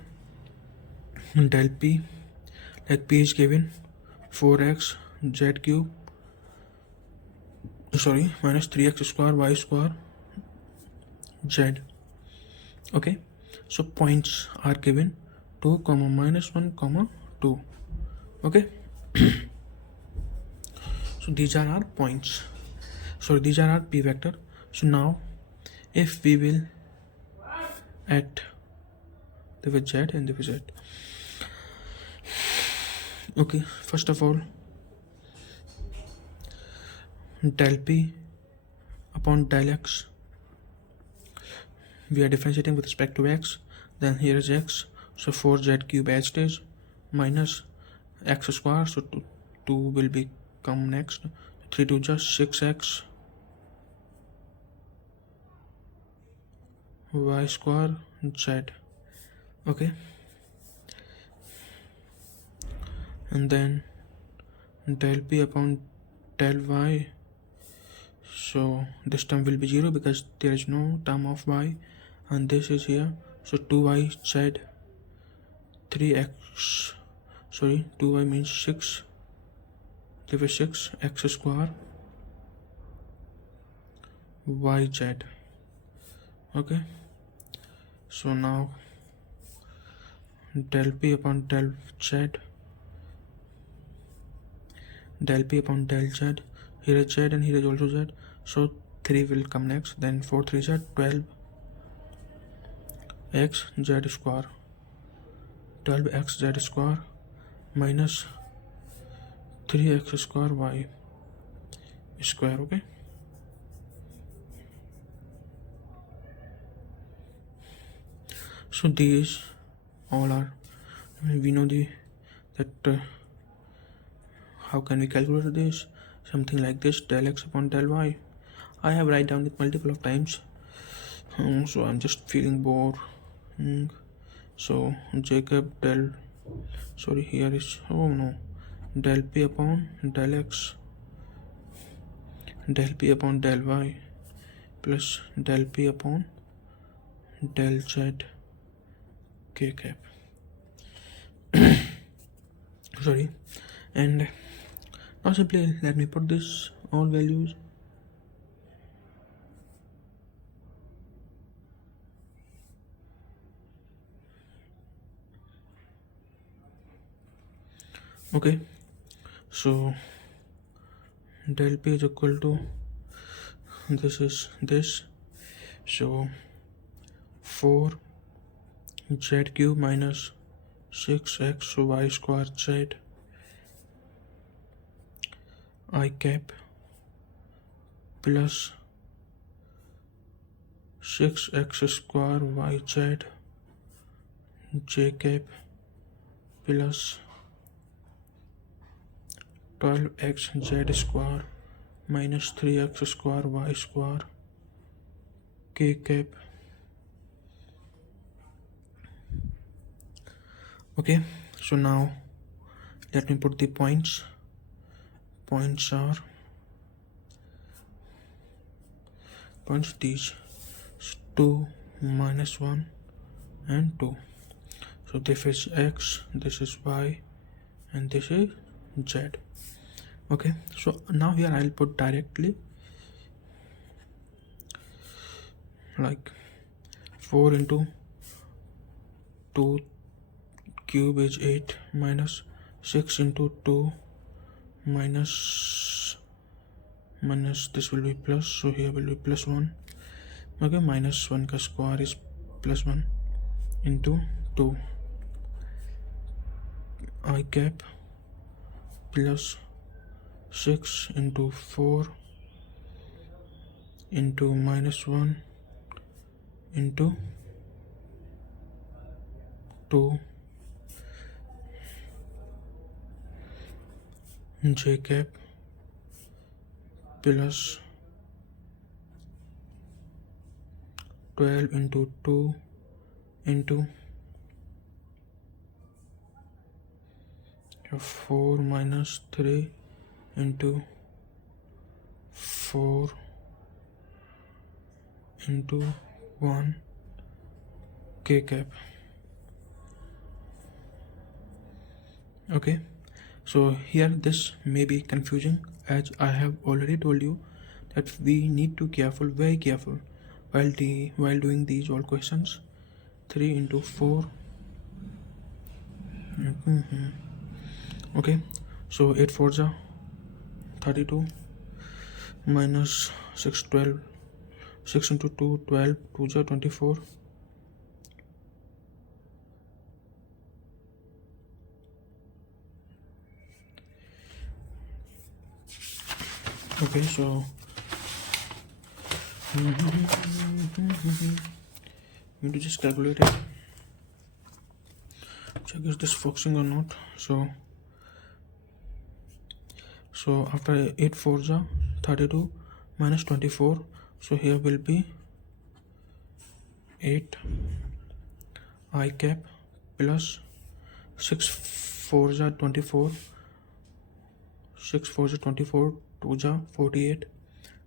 del p, like p is given 4x z cube, sorry, minus 3x square y square z. Okay, so points are given 2, -1, 2. Okay, so these are our points. So these are our p vector. So now if we will add the z and the z. Okay, first of all del p upon del x. we are differentiating with respect to x, then here is x, so 4z cube as it is, minus x square, so 2 will become next, 3 to just 6x y square z. Okay, and then del p upon del y, so this term will be 0 because there is no term of y, and this is here, so 2y z 3x, sorry, 2y means 6, give us 6 x square yz. Okay, so now del p upon del z, del p upon del z, here is z and here is also z, so 3 will come next, then 4 3 z 12 x z square, 12x z square minus 3x square y square. Okay, so these all are, we know that how can we calculate this, something like this, del x upon del y. I have write down it multiple of times, so I'm just feeling bored. So Jacob del, sorry, here is, oh no, del p upon del x, del p upon del y plus del p upon del z k cap. Sorry, and now simply let me put this all values. Okay, so del p is equal to, this is this, so 4 z cube minus 6x y square z I cap plus 6x square yz j cap plus 12x z square minus 3x square y square k cap. Okay, so now let me put the points. Points are these 2 minus 1 and 2, so this is x, this is y, and this is z. Okay, so now here I'll put directly like 4 into 2 cube is 8 minus 6 into 2 minus this will be plus, so here will be plus 1. Okay, minus 1 ka square is plus 1 into 2 I cap plus 6 into 4 into minus 1 into 2 j cap plus 12 into 2 into 4 minus 3 into 4 into 1 k cap. Okay, so here this may be confusing, as I have already told you that we need to very careful while doing these all questions. 3 into 4. Okay, so 8 4 are 32 minus 6 12, 6 into 2 12, 2 are 24. Okay, so You need to just calculate it. Check is this focusing or not. So after 8 4s are 32 minus 24. So here will be 8 I cap plus 6 4s are 24. 6 4s are 24. 2s are 48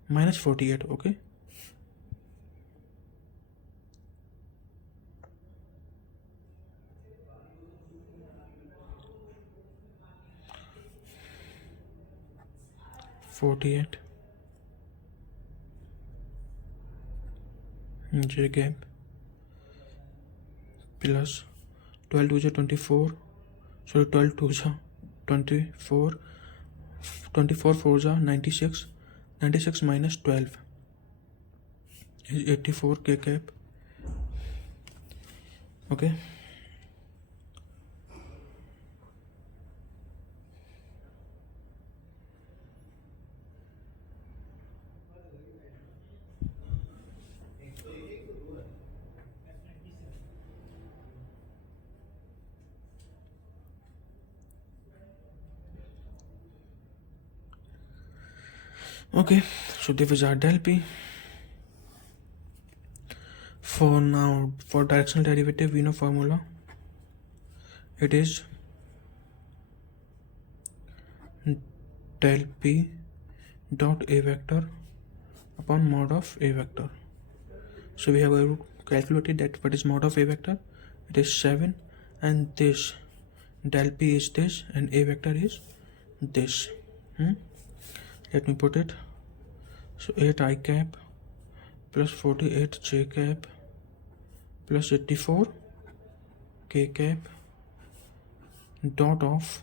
minus 48. Okay. $48 J gap plus 12 2s are 24. Sorry, 12 2s are 24. 24 4s are 96. 96 minus 12 is 84 K cap. Okay. Okay, so this is our del P. For now, for directional derivative, we know formula. It is del P dot A vector upon mod of A vector. So we have calculated that what is mod of A vector. It is 7, and this del P is this, and A vector is this. Let me put it. So 8 I cap plus 48 J cap plus 84 K cap dot of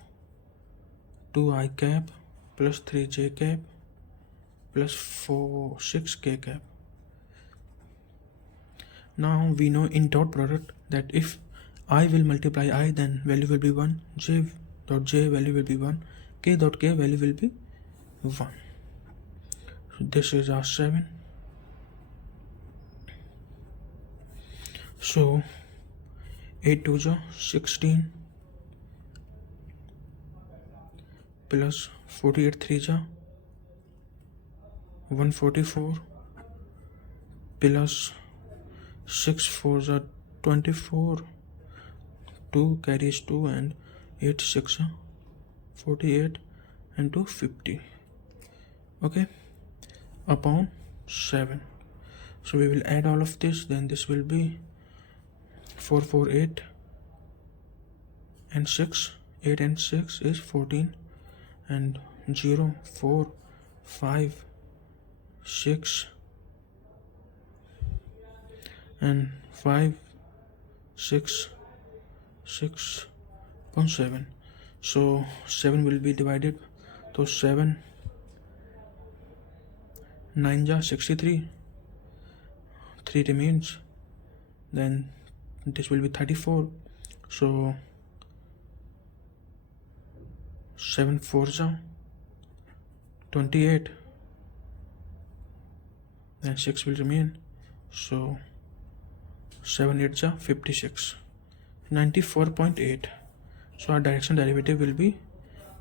2 I cap plus 3 J cap plus 6 K cap. Now we know in dot product that if I will multiply I, then value will be 1, J dot J value will be 1, K dot K value will be 1. So this is our 7. So 8 2s are 16 plus 48 3s are 144 plus 6 4s are 24. 2 carries 2 and 8 6 are 48 and 2 50. Okay, upon 7. So we will add all of this, then this will be 4 4 8 and 6. 8 and 6 is 14, and 0 4 5 6 and 5 6 6.7. So 7 will be divided. So 7 9 ja 63. 3 remains. Then this will be 34. So 7 4s are 28. Then 6 will remain. So 7 8s are 56. 94.8. So our direction derivative will be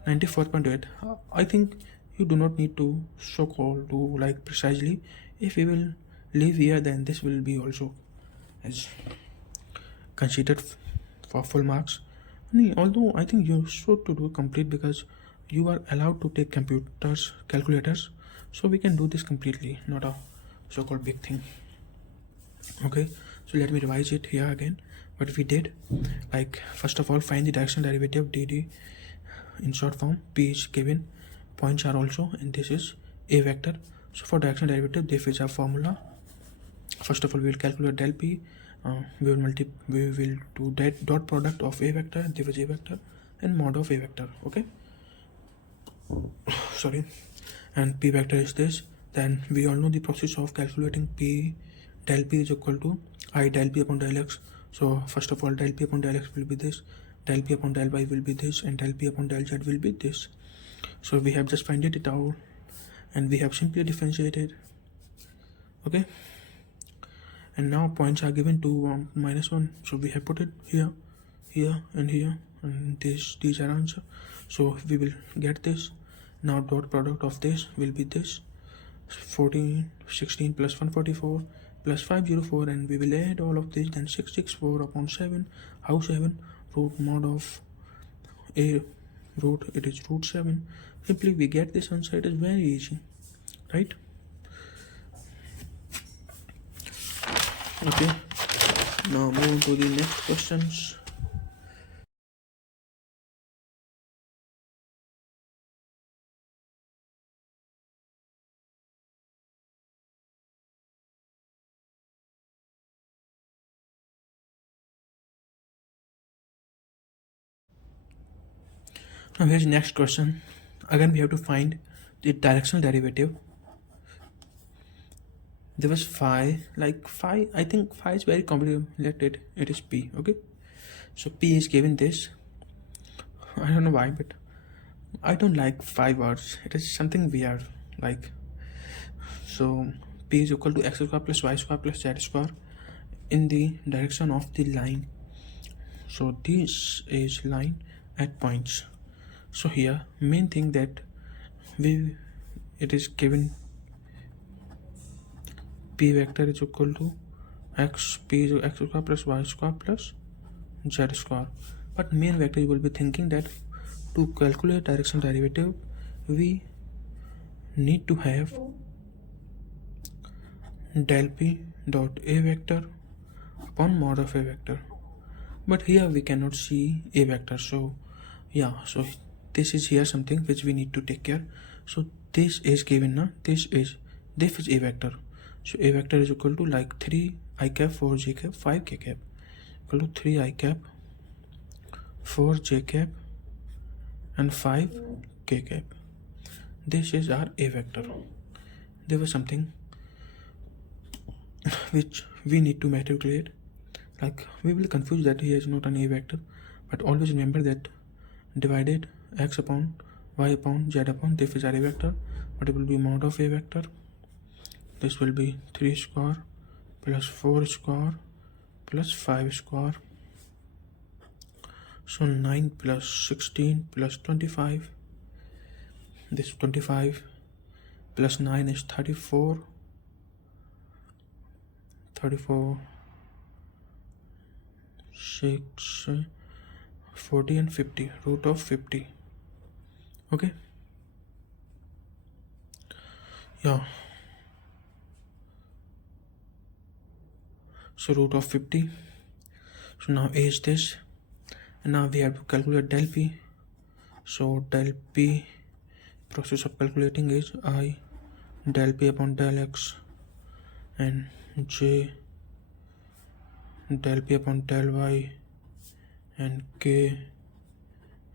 94.8. I think you do not need to so-called do like precisely. If we will leave here, then this will be also as considered for full marks. Although I think you should to do complete, because you are allowed to take calculators, so we can do this completely, not a so-called big thing. Okay, so let me revise it here again. What we did, like first of all, find the directional derivative of dd in short form. P is given, points are also, and this is A vector. So for directional derivative, this is our formula. First of all, we will calculate del P. We will do that dot product of A vector, this is A vector, and mod of A vector. Okay, sorry, and P vector is this. Then we all know the process of calculating P. Del P is equal to I del P upon del X. So first of all, del P upon del X will be this, del P upon del Y will be this, and del P upon del Z will be this. So we have just finded it out, and we have simply differentiated. Okay, and now points are given 2, 1, -1, so we have put it here, here and here, and these are answer. So we will get this. Now dot product of this will be this 16 plus 144 plus 504, and we will add all of this, then 664 upon 7. How 7? Root mod of a root, it is root 7. Simply we get this answer. It is very easy, right? Okay, now move on to the next questions. Now here's the next question. Again we have to find the directional derivative. There was phi, like phi, I think phi is very complicated. It is p. Okay, so p is given this. I don't know why, but I don't like 5 words. It is something weird, like, so p is equal to x square plus y square plus z square in the direction of the line. So this is line at points. So here main thing that it is given p vector is equal to p is x square plus y square plus z square. But main vector, you will be thinking that to calculate directional derivative we need to have del p dot a vector upon mod of a vector, but here we cannot see a vector. So yeah, so this is here something which we need to take care. So this is given now, this is a vector. So a vector is equal to like 3 I cap 4 j cap 5 k cap equal to 3 I cap 4 j cap and 5 k cap. This is our a vector. There was something which we need to matriculate, like we will confuse that here is not an a vector, but always remember that divided x upon y upon z upon this is our a vector, but it will be mod of a vector. This will be 3 square plus 4 square plus 5 square. So 9 plus 16 plus 25. This 25 plus 9 is 34. 34, 6, 40 and 50, root of 50. Okay, yeah, so root of 50. So now a is this, and now we have to calculate del p. So del p, process of calculating is I del p upon del x and j del p upon del y and k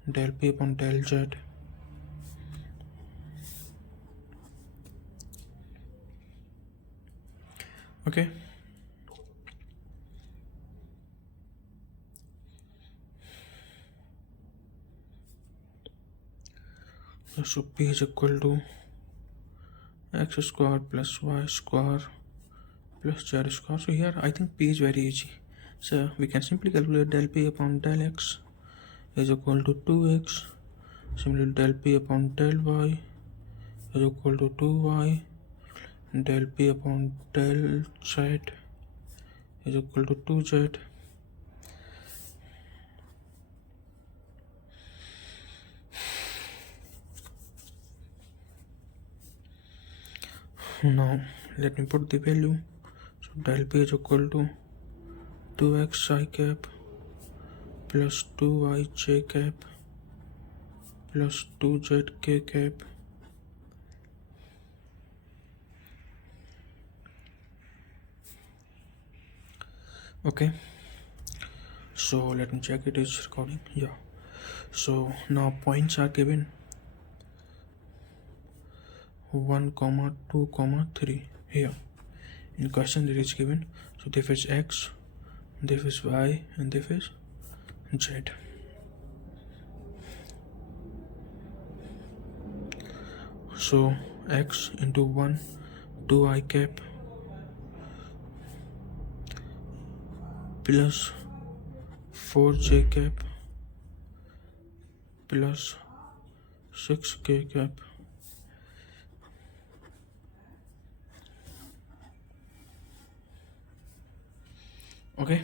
del p upon del z. Okay, so p is equal to x square plus y square plus z square. So here I think p is very easy, so we can simply calculate del p upon del x is equal to 2x. Similarly del p upon del y is equal to 2y. Del p upon del z is equal to 2z. Now let me put the value. So del p is equal to 2x I cap plus 2y j cap plus 2z k cap. Okay, so let me check it is recording. Yeah, so now points are given 1, 2, 3 here in question. It is given, so this is x, this is y, and this is z. So x into 1, 2 I cap plus 4j cap plus 6k cap. Okay,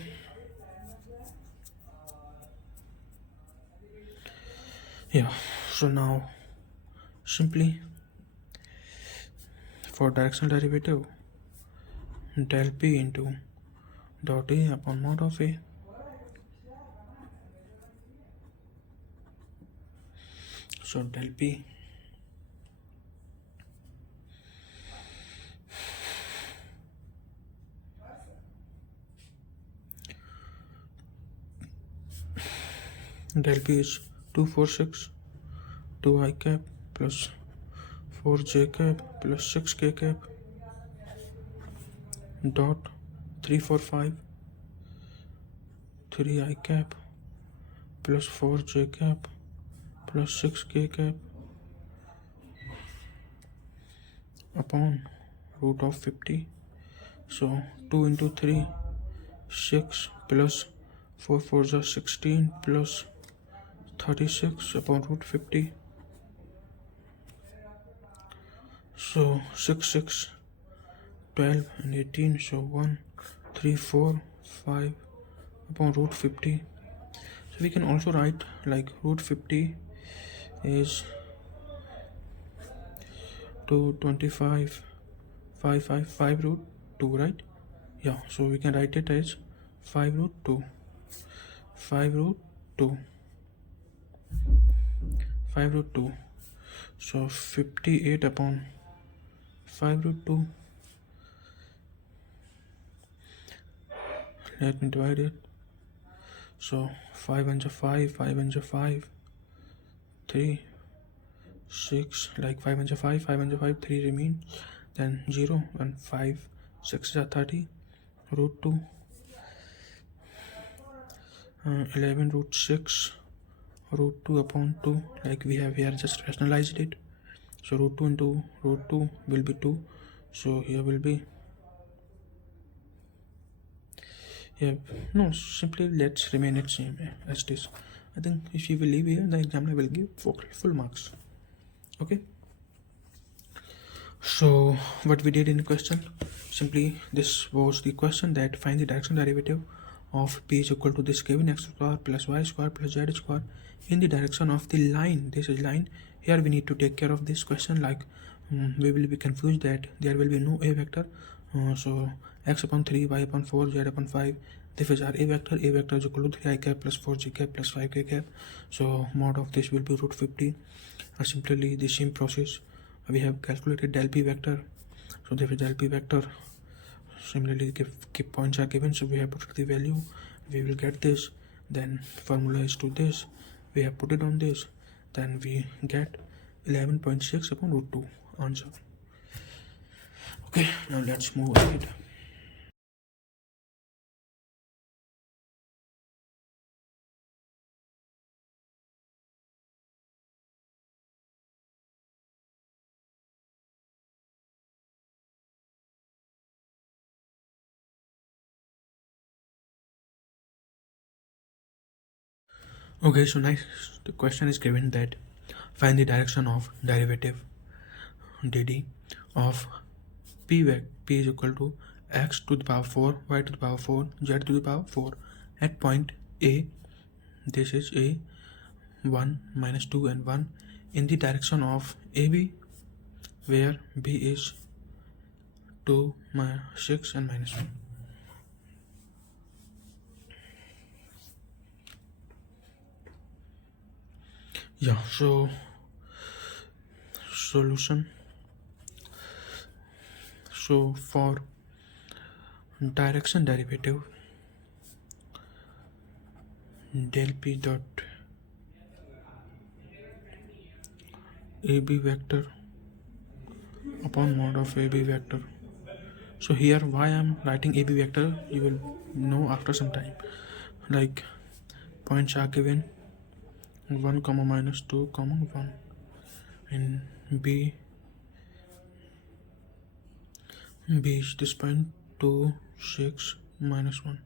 yeah, so now simply for directional derivative, del p into dot a upon mod of a. So del p is 246 2 I cap plus 4j cap plus 6k cap dot 345 3 I cap plus 4j cap plus 6k cap upon root of 50. So 2 into 3 6 plus 4 4 is 16 plus 36 upon root 50. So 6 6 12 and 18. So 1 3 4 5 upon root 50. So we can also write like root 50 is 225 5 root 2, right? Yeah, so we can write it as 5 root 2 5 root 2 5 root 2. So 58 upon 5 root 2. Let me divide it. So 5 and 5 5 and 5 3 6, like 5 and 5 5 and 5 3 remain, then 0 and 5 6 is 30 root 2 11 root 6 root 2 upon 2, like we have here just rationalized it. So root 2 into root 2 will be 2. So here will be, yeah, no, simply let's remain it same as it is. I think if you will leave here, the examiner will give full marks. Okay, so what we did in the question, simply this was the question that find the directional derivative of p is equal to this given x square plus y square plus z square in the direction of the line. This is line. Here we need to take care of this question, like we will be confused that there will be no a vector. So x upon 3, y upon 4, z upon 5, this is our a vector. A vector is equal to 3 I cap plus 4j cap plus 5k cap. So mod of this will be root 50. Simply the same process we have calculated del p vector. So there is del p vector. Similarly, keep points are given, so we have put the value, we will get this, then formula is to this, we have put it on this, then we get 11.6 upon root 2 answer. Okay, now let's move ahead. Okay, so next the question is given that find the direction of derivative dd of p is equal to x to the power 4, y to the power 4, z to the power 4 at point A. This is A 1 minus 2 and 1 in the direction of AB, where B is 2 6 and minus 1. Yeah, so solution. So for direction derivative del p dot AB vector upon mod of AB vector. So here why I'm writing AB vector, you will know after some time. Like points are given 1 comma minus 2 comma 1, and B is this point 2 6 minus 1.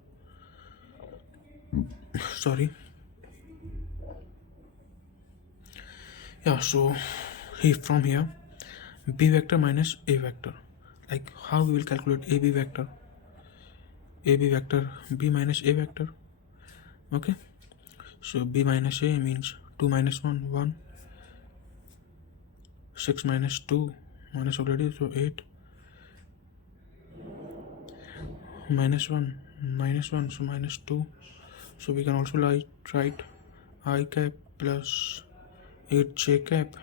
sorry. Yeah, so from here, b vector minus a vector. Like how we will calculate ab vector? AB vector b minus a vector. Okay, so b minus a means 2 minus 1 1, 6 minus 2 minus already, so 8, minus 1 minus 1, so minus 2. So we can also write I cap plus 8 j cap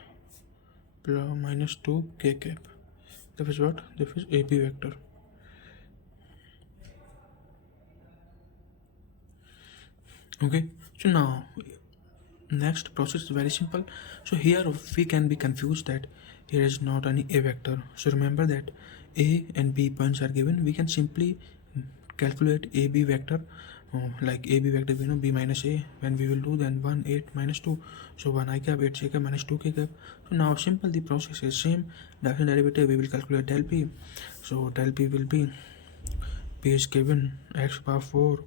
plus minus 2 k cap. This is what? This is AB vector. Okay, so now next process is very simple. So here we can be confused that here is not any a vector. So remember that a and b points are given. We can simply calculate ab vector, like ab vector, we know b minus a. When we will do, then 1 8 minus 2, so 1 I cap 8 j cap minus 2 k cap. So now simple, the process is same. Different derivative, we will calculate del p. So del p will be, p is given x power 4,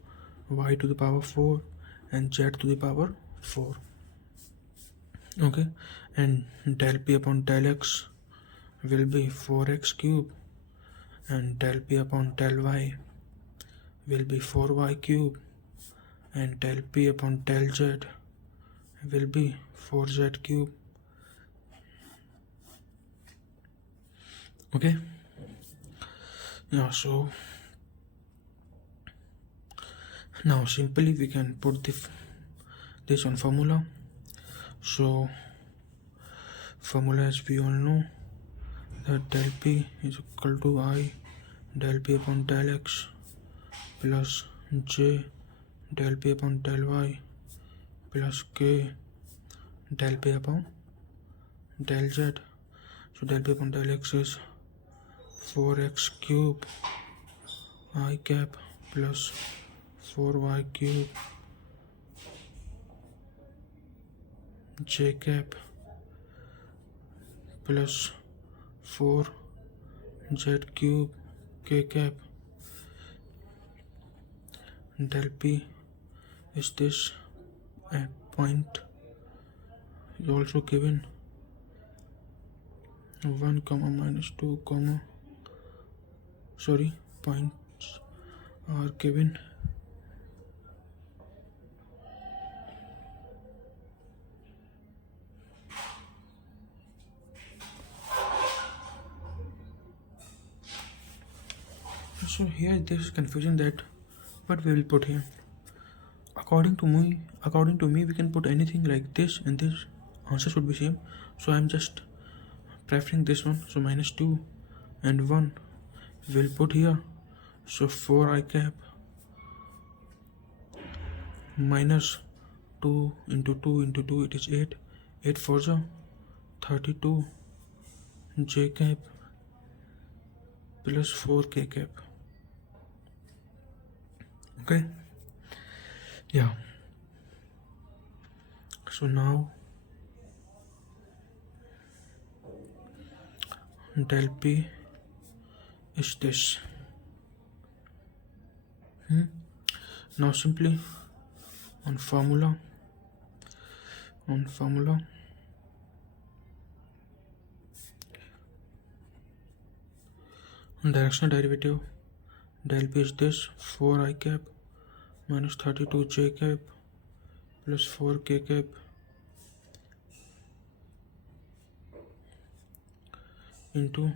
y to the power 4, and z to the power 4. Okay, and del p upon del x will be 4x cube, and del p upon del y will be 4y cube, and del p upon del z will be 4z cube. Okay, yeah, so now simply we can put this on formula. So formula, as we all know, that del p is equal to I del p upon del x plus j del p upon del y plus k del p upon del z. So del p upon del x is 4x cube I cap plus 4y cube j cap plus 4z cube k cap. Del p is this, at point is also given 1 comma minus 2 comma, sorry, points are given so here there is confusion that what we will put here. According to me we can put anything like this, and this answer should be same. So I'm just preferring this one. So minus 2 and 1 will put here. So 4 I cap minus 2 into 2 into 2, it is 8. 8 4 so 32 j cap plus 4 k cap. Okay, yeah, so now del p is this. Now simply on formula directional derivative, del p is this, 4 I cap minus 32 j cap plus 4 k cap into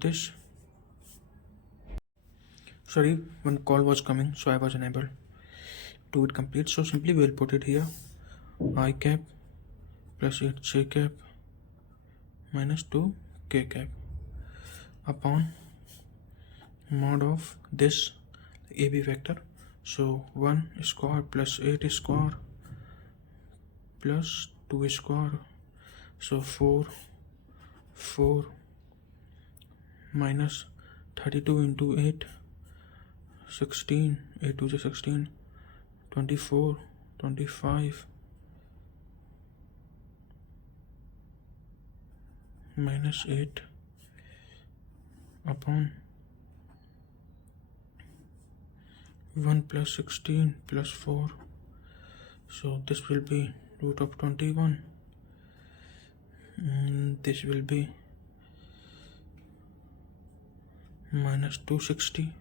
this. Sorry, one call was coming, so I was unable to it complete. So simply we will put it here, I cap plus 8 j cap minus 2 k cap upon mod of this AB vector. So 1 square plus 8 square plus 2 square, so 4 minus 32 into 8, 16, 8 to 16, 24, 25 minus 8 upon 1 plus 16 plus 4. So this will be root of 21. This will be minus 260,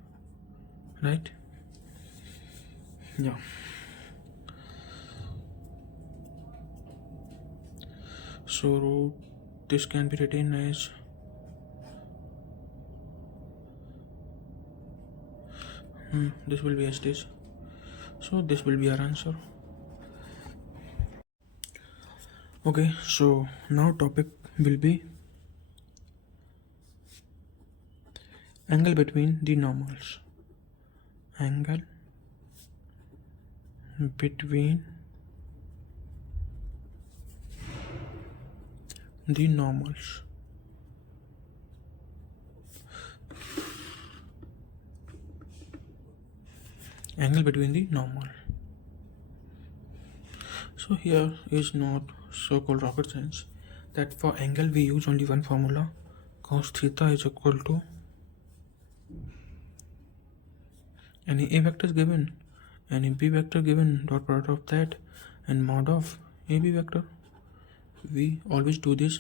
right? Yeah. So this can be written as this will be as this. So this will be our answer. Okay, so now topic will be angle between the normals. Angle between the normals. Angle between the normal. So here is not so-called rocket science, that for angle we use only one formula. Cos theta is equal to any a vector given, any b vector given, dot product of that, and mod of ab vector. We always do this.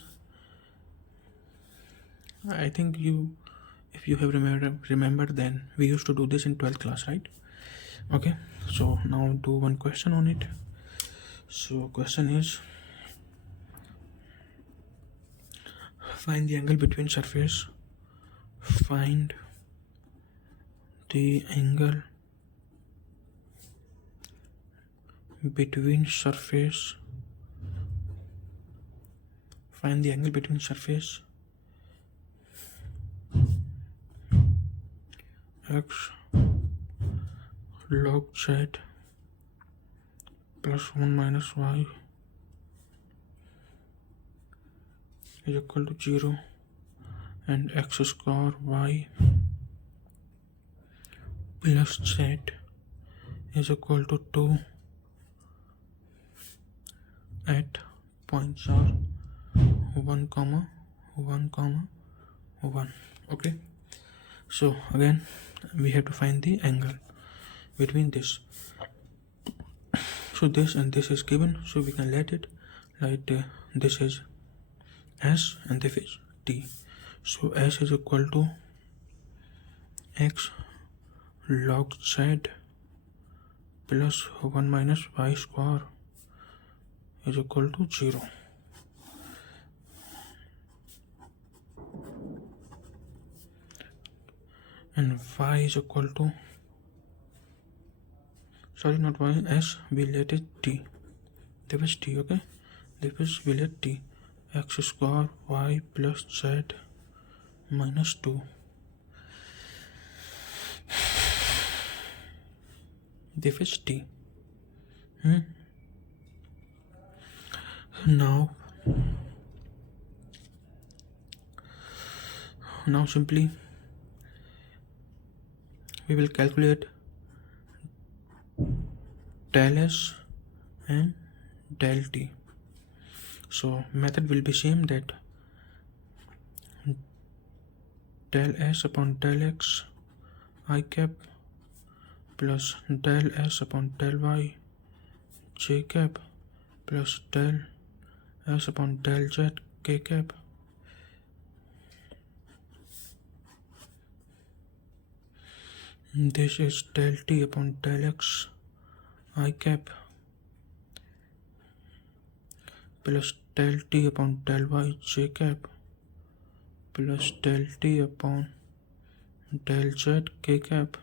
I think if you have remembered, then we used to do this in 12th class, right? Okay, so now do one question on it. So question is, find the angle between surface. Find the angle between surface. Find the angle between surface x log z plus 1 minus y is equal to 0 and x square y plus z is equal to 2 at points are 1 comma 1 comma 1. Okay, so again we have to find the angle between this. So this and this is given, so we can let it like this is s and this is t. So s is equal to x log z plus 1 minus y square is equal to 0. And y is equal to, sorry, not y, s, we let it t. This is t, okay? This is we let t. X square y plus z minus 2. This is t. Now simply we will calculate del s and del t. So method will be same, that del s upon del x I cap plus del s upon del y j cap plus del s upon del z k cap. This is del t upon del x I cap plus del t upon del y j cap plus del t upon del z k cap.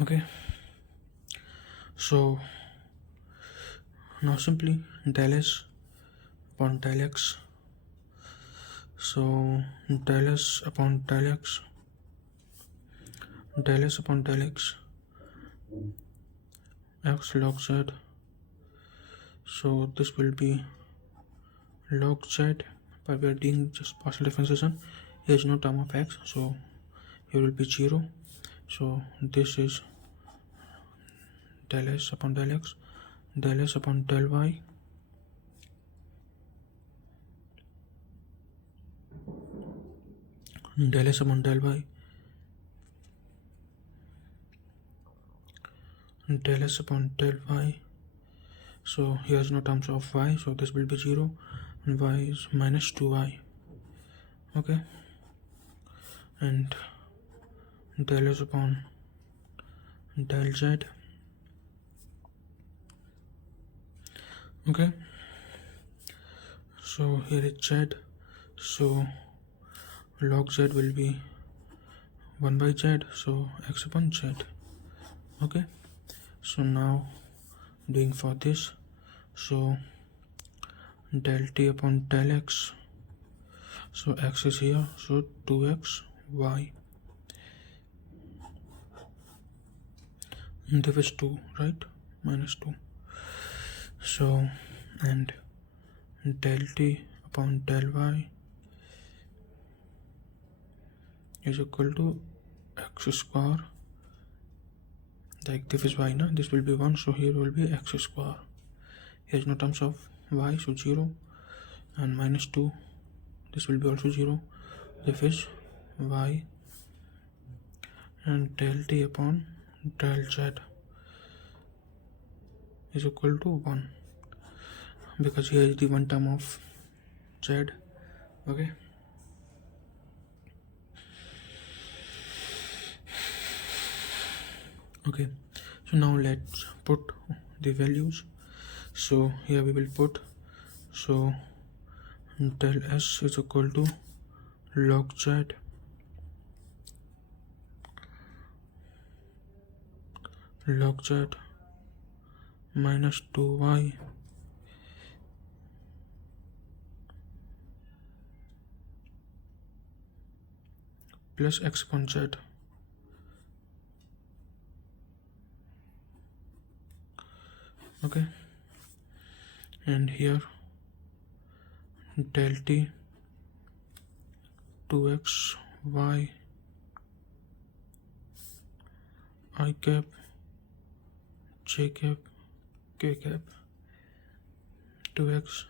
Okay, so now simply del s upon del x. So del s upon del x, del s upon del x, x log z. So this will be log z, but we are doing just partial differentiation. Here is no term of x, so here will be 0. So this is del s upon del x, del s upon del y, del s upon del y, del s upon del y. So here's no terms of y, so this will be 0, and y is minus 2y. Okay, and del s upon del z. Okay, so here is z, so log z will be 1 by z, so x upon z. Okay, so now doing for this, so del t upon del x, so x is here, so 2x y, and this is 2, right, minus 2. So and del t upon del y is equal to x square, like this is y now, this will be 1, so here will be x square. Here's no terms of y, so 0, and minus 2, this will be also 0, this is y, and del t upon del z is equal to 1, because here is the one term of z. Okay, okay, so now let's put the values. So here we will put, so del s is equal to log z minus 2y plus x upon z. Okay, and here del t 2x y I cap j cap k cap 2x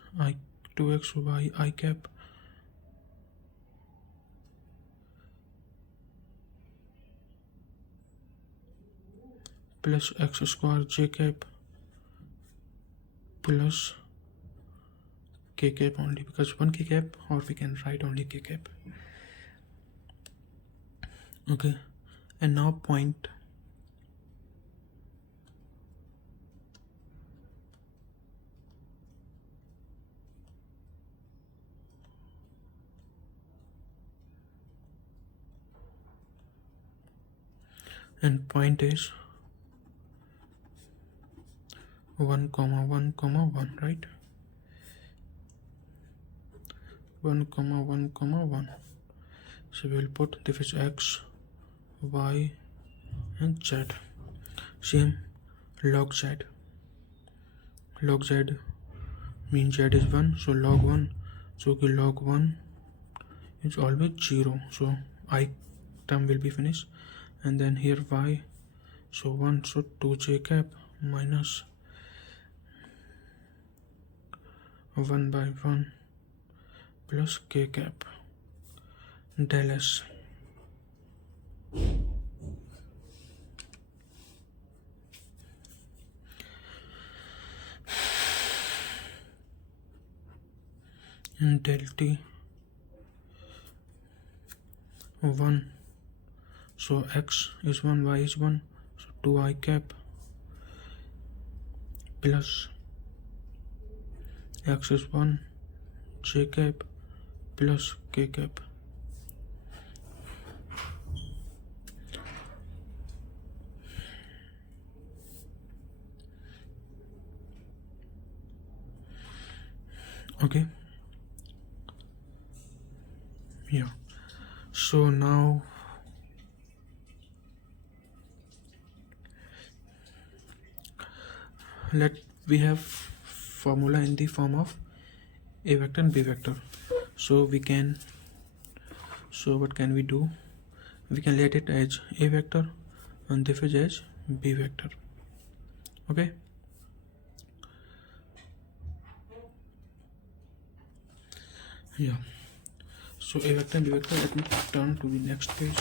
y I cap plus x square j cap plus k cap only, because one k cap, or we can write only k cap. Okay, and now point and point is 1, 1, 1, right? 1, 1, 1. So we will put this is x, y, and z. Same log z. Log z means z is 1, so log 1. So log 1 is always 0. So I term will be finished, and then here y, so 1, so 2j cap minus 1 by 1 plus k cap del s. And del t 1, so x is 1, y is 1, so 2I cap plus x is 1, j cap plus k cap. Okay, yeah, so now we have formula in the form of a vector and b vector. So what can we do? We can let it as a vector and this is as b vector. Okay, yeah. So a vector and b vector. Let me turn to the next page.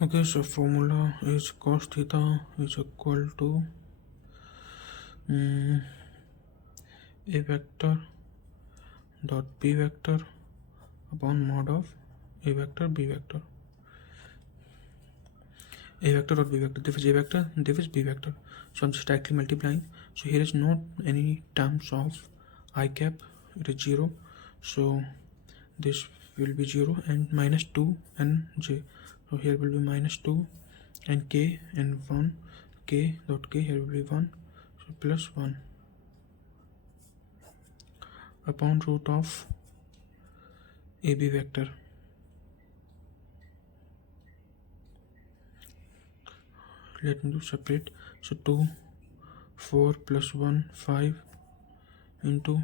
Okay, so formula is cos theta is equal to a vector dot b vector upon mod of a vector b vector. A vector dot b vector. This is a vector, this is b vector. So I'm just directly multiplying. So here is not any terms of I cap, it is 0. So this will be 0 and minus 2 and j. So here will be minus 2 and k and 1. K dot k here will be 1. So plus 1 upon root of AB vector. Let me do separate. So 2, 4 plus 1, 5 into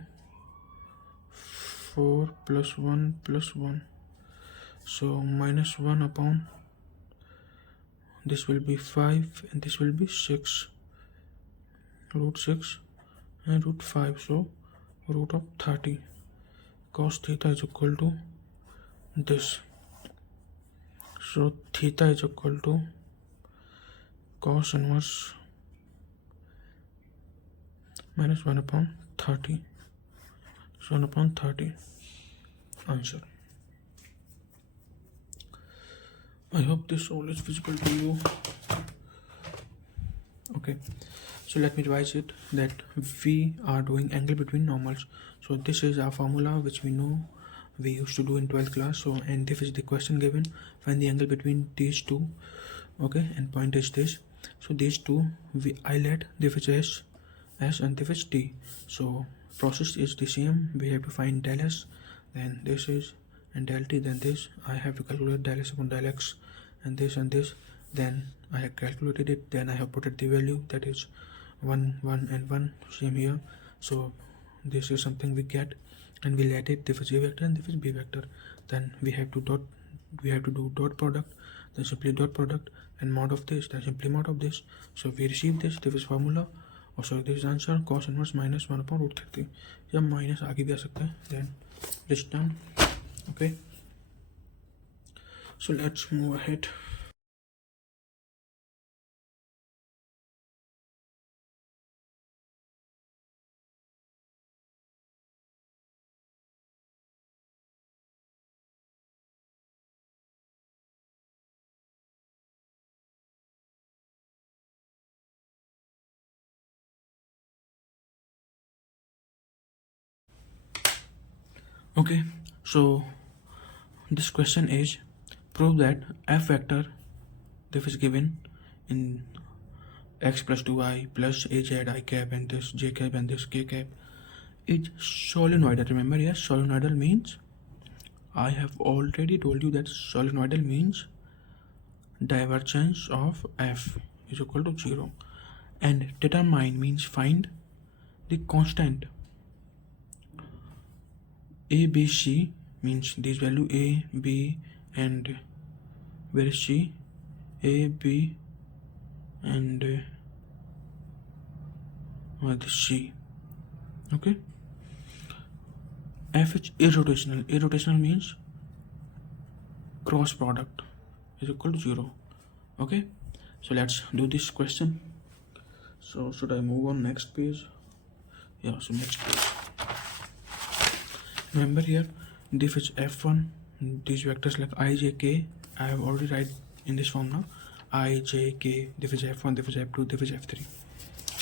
4 plus 1 plus 1. So minus 1 upon this will be 5 and this will be 6. Root 6 and root 5. So root of 30. Cos theta is equal to this. So theta is equal to cos inverse minus 1 upon 30. So 1 upon 30. Answer. I hope this all is visible to you. Okay, so let me revise it that we are doing angle between normals. So this is our formula which we know we used to do in 12th class. So and this is the question given, find the angle between these two. Okay, and point is this. So these two I let this is S and this is T. So process is the same. We have to find del S, then this is, and del T, then this. I have to calculate del S upon del X and this, then I have calculated it, then I have put it the value, that is 1 1 and 1, same here. So this is something we get and we let it, this is a vector and this is b vector. Then we have to do dot product, then simply dot product, and mod of this, then simply mod of this. So we receive this is formula, or so this is answer, cos inverse minus 1 upon root 30. या minus आगे भी आ सकता है. Then it's done. Okay, so let's move ahead. Okay, so this question is prove that f vector, this is given in x plus 2i plus az I cap and this j cap and this k cap, is solenoidal. Remember, yes, solenoidal means, I have already told you that solenoidal means divergence of f is equal to 0, and determine means find the constant. A, B, C means this value A, B, and where is C? A, B, and this C. Okay. F is irrotational. Irrotational means cross product is equal to 0. Okay. So let's do this question. So should I move on next page? Yeah. So next page. Remember here, this is f1, these vectors like I, j, k, I have already write in this form now. I, j, k, this is f1, this is f2, this is f3.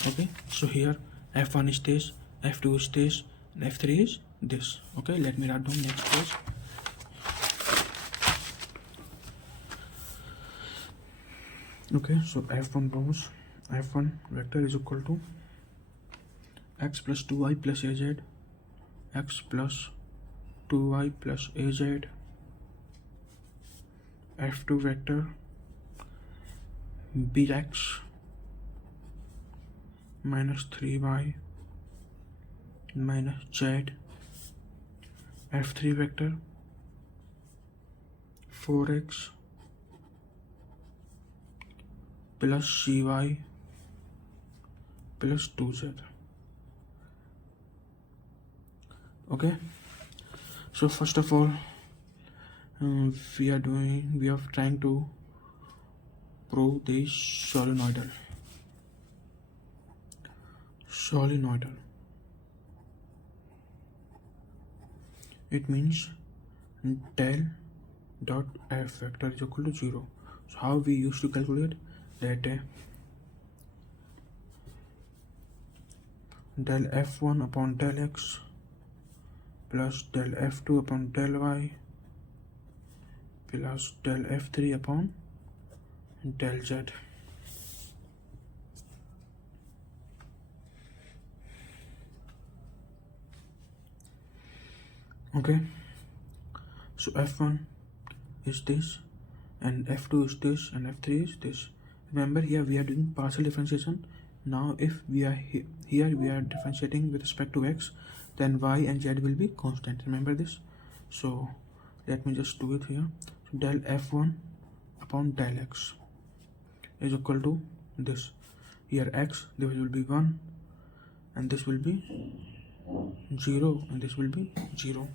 Okay, so here f1 is this, f2 is this, and f3 is this. Okay, let me write down next page. Okay, so f1 goes, f1 vector is equal to x plus 2y plus az, x plus 2y plus az, f2 vector bx minus 3y minus z, f3 vector 4x plus cy plus 2z. Okay, so first of all, we are trying to prove the solenoidal. It means del dot f vector is equal to 0. So how we used to calculate that? Del f1 upon del x plus del f2 upon del y plus del f3 upon del z. Okay, so f1 is this, and f2 is this, and f3 is this. Remember, here we are doing partial differentiation. Now if we are here we are differentiating with respect to x, then y and z will be constant. Remember this. So let me just do it here. So del f1 upon del x is equal to this. Here x, this will be 1, and this will be 0, and this will be 0.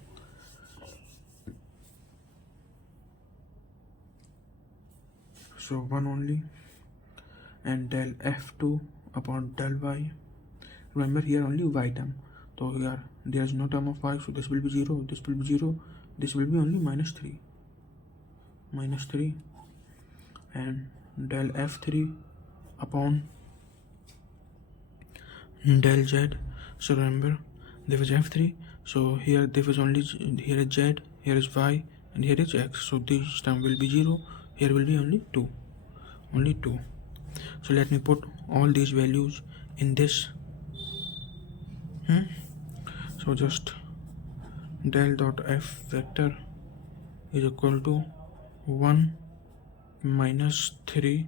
So 1 only. And del f2 upon del y. Remember, here only y term. So here there is no term of y, so this will be 0, this will be 0, this will be only minus 3. And del f3 upon del z. So remember, there is f3, so here there is only, here is z, here is y, and here is x. So this term will be 0, here will be only 2. So let me put all these values in this. So just del dot f vector is equal to 1 minus 3,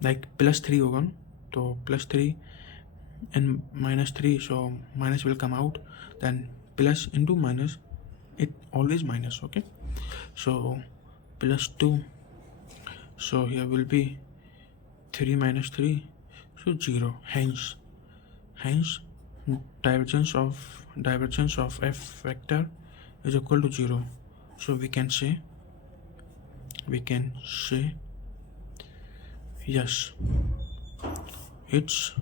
like plus 3 hoga, so plus 3 and minus 3, so minus will come out, then plus into minus, it always minus. Okay, so plus 2, so here will be 3 minus 3, so 0. Hence divergence of f vector is equal to 0. So we can say yes, it's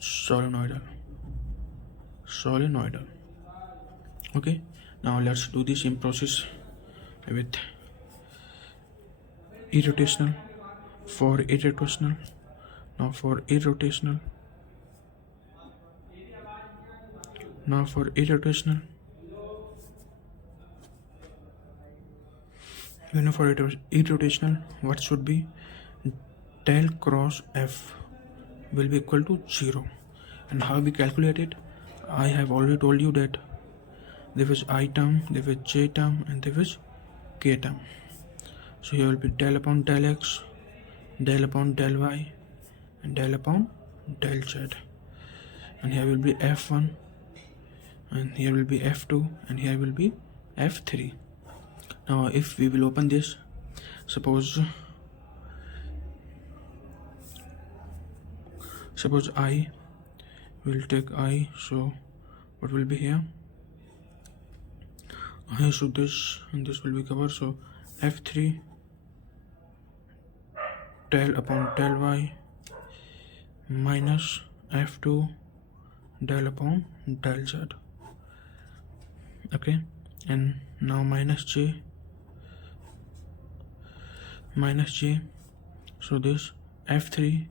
solenoidal. Okay, now let's do the same process with irrotational. For irrotational, you know, for irrotational, what should be? Del cross f will be equal to 0. And how we calculate it? I have already told you that there is I term, there is j term, and there is k term. So here will be del upon del x, del upon del y, and del upon del z. And here will be f1, and here will be f2, and here will be f3. Now if we will open this, suppose I will take I, so what will be here? I, so this and this will be covered, so f3 del upon del y minus f2 del upon del z. Okay, and now minus j, so this f3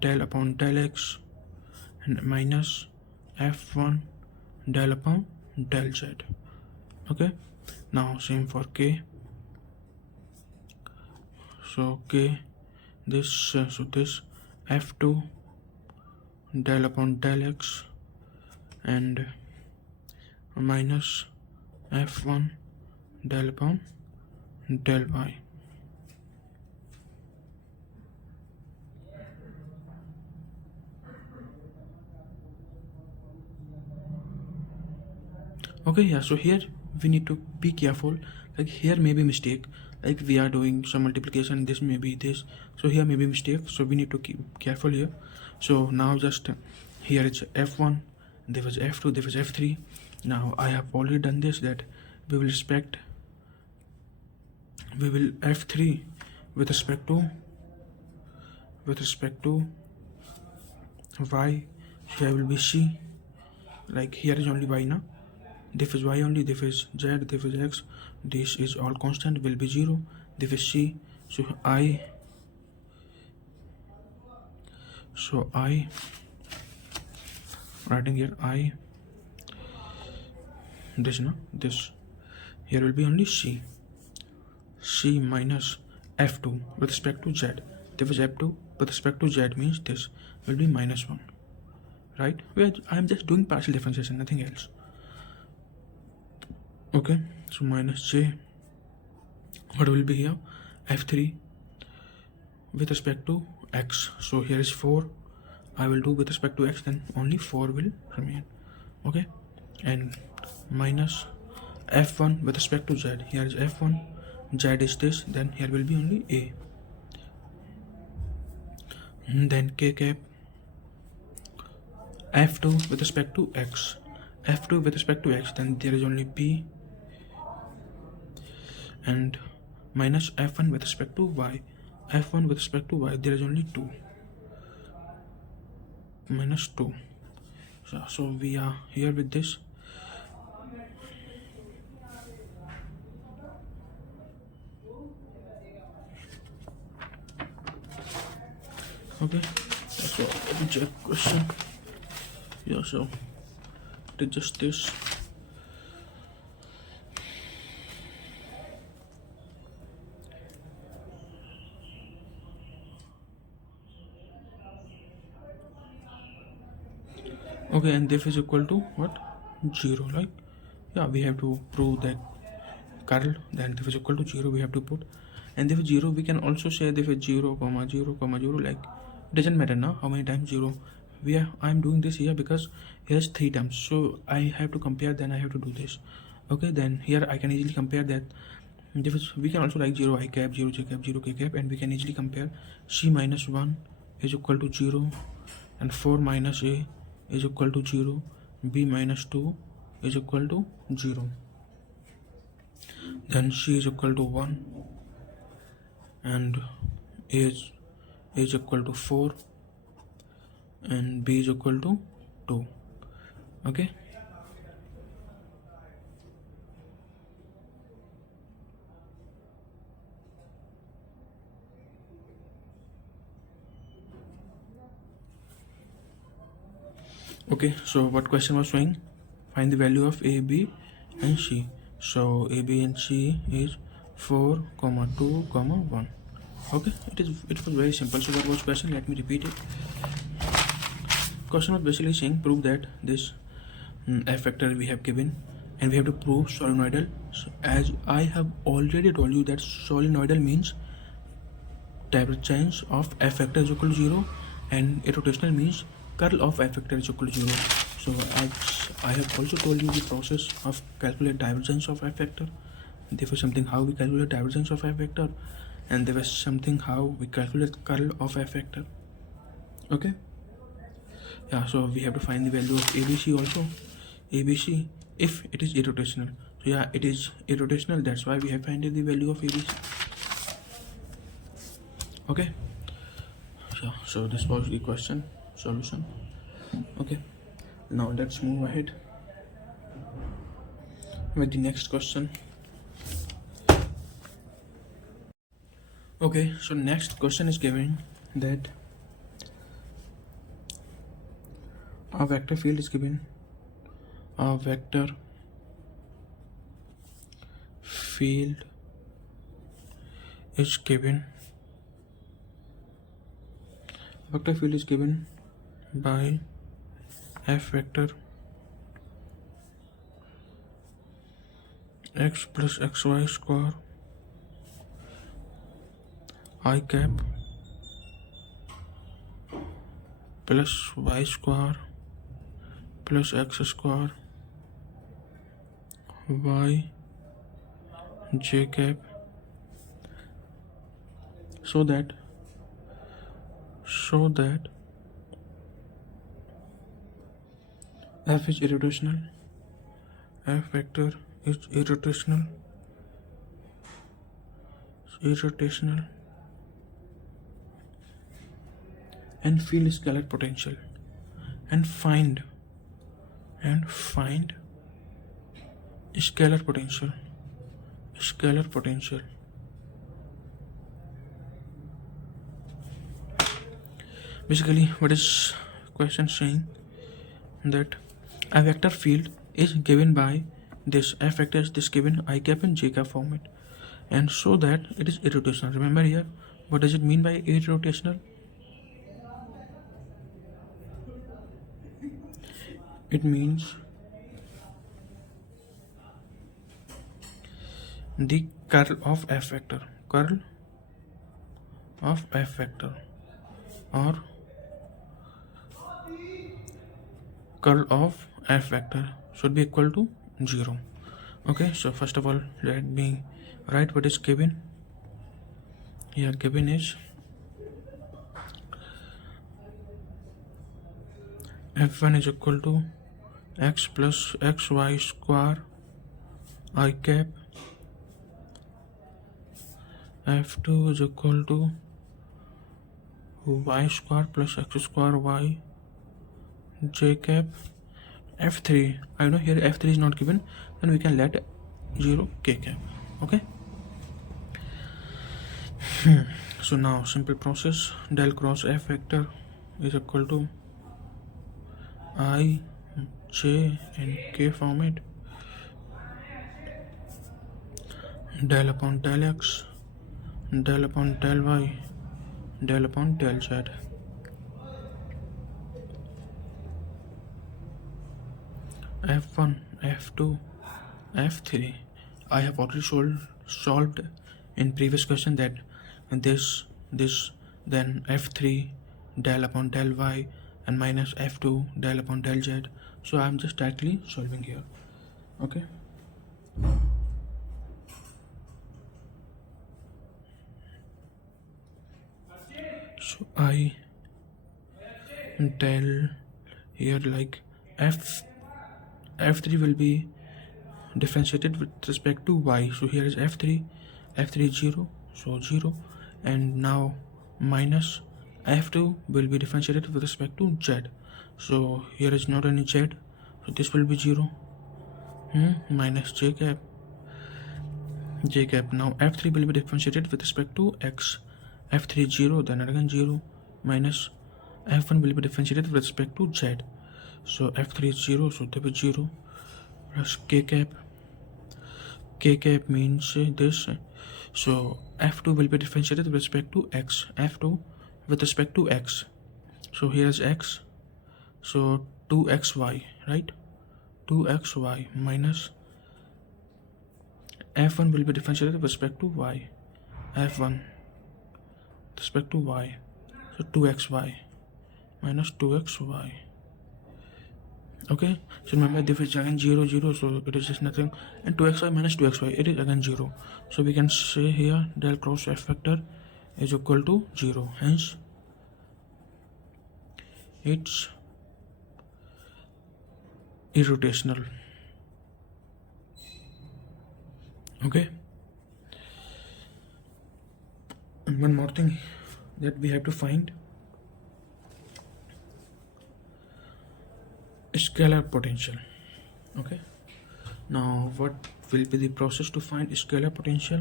del upon del x, and minus f1 del upon del z. Okay, now same for k. So k, this, so this f2 del upon del x, and minus f1 del upon del y. Okay, yeah, so here we need to be careful. Like here may be mistake, like we are doing some multiplication, this may be this, so here may be mistake, so we need to keep careful here. So now just here it's f1, there was f2, there was f3. Now I have already done this, that we will f3 with respect to y, here will be c. Like here is only y now, this is y only, this is z, this is x, this is all constant, will be 0, this is c. So I writing here I, this here will be only c minus f2 with respect to z. This is f2 with respect to z, means this will be -1, right? I am just doing partial differentiation, nothing else. Okay, so minus j, what will be here? f3 with respect to x, so here is 4, I will do with respect to x, then only 4 will remain. Okay, and minus f1 with respect to z, here is f1, z is this, then here will be only a. Then k cap f2 with respect to x, then there is only b, and minus f1 with respect to y, there is only 2, minus 2. So we are here with this. Okay, so let me check question. Yeah, so it is just this. Okay, and this is equal to what? 0. Like, yeah, we have to prove that curl, then this is equal to 0 we have to put, and this is 0, we can also say this is 0, 0, 0, like it doesn't matter now how many times 0. I'm doing this here because here's 3 terms, so I have to compare, then I have to do this. Okay, then here I can easily compare that. We can also like 0 I cap, 0 j cap, 0 k cap, and we can easily compare c minus 1 is equal to 0, and 4 minus a is equal to 0, b minus 2 is equal to 0, then c is equal to 1, and a is equal to 4, and b is equal to 2. Okay, okay, so what question was showing? Find the value of a, b and c. So a, b and c is 4, 2, 1. Okay, it was very simple. So that was question, let me repeat it. Question was basically saying prove that this f factor we have given, and we have to prove solenoidal. So as I have already told you that solenoidal means divergence of f factor is equal to 0, and irrotational means curl of f factor is equal to 0. So as I have also told you the process of calculate divergence of f factor. There was something how we calculate divergence of f factor, and there was something how we calculate curl of f factor. Okay, yeah, so we have to find the value of ABC also. ABC if it is irrotational. So yeah, it is irrotational, that's why we have found the value of ABC. Okay, so this was the question solution. Okay, now let's move ahead with the next question. Okay, so next question is given that a vector field is given. A vector field is given. Vector field is given by f vector x plus xy square I cap plus y square plus x square y j cap, so that f is irrotational, f vector is irrotational, and field scalar potential, and find scalar potential. Basically, what is question saying? That a vector field is given by this f vector is this given I cap and j cap format, and so that it is irrotational. Remember here, what does it mean by irrotational? It means the curl of f vector, or curl of f vector should be equal to 0. Okay, so first of all, let me write what is given. Here given is f1 is equal to x plus xy square I cap, f2 is equal to y square plus x square y j cap, f3, I know here f3 is not given, then we can let 0 k cap. Okay. So now simple process, del cross f vector is equal to I, j and k format, del upon del x, del upon del y, del upon del z. f1, f2, f3. I have already solved in previous question that this, then f3 del upon del y and minus f2 del upon del z. So I am just directly solving here. Okay. So I del here like f3 will be differentiated with respect to y. So here is f3 is 0, so 0, and now minus f2 will be differentiated with respect to z. So here is not any z, so this will be 0, minus j cap. Now f3 will be differentiated with respect to x. f3 is 0, then again 0, minus f1 will be differentiated with respect to z. So f3 is 0, so that is 0, plus k cap. K cap means this. So f2 will be differentiated with respect to x. f2 with respect to x. So here is x. So 2xy, right? 2xy minus f1 will be differentiated with respect to y. f1 with respect to y. So 2xy minus 2xy. Okay, so remember this is again 0, 0, so it is just nothing, and 2xy minus 2xy, it is again 0. So we can say here del cross f vector is equal to 0, hence it's irrotational. Okay, and one more thing that we have to find, scalar potential. Okay, now what will be the process to find scalar potential?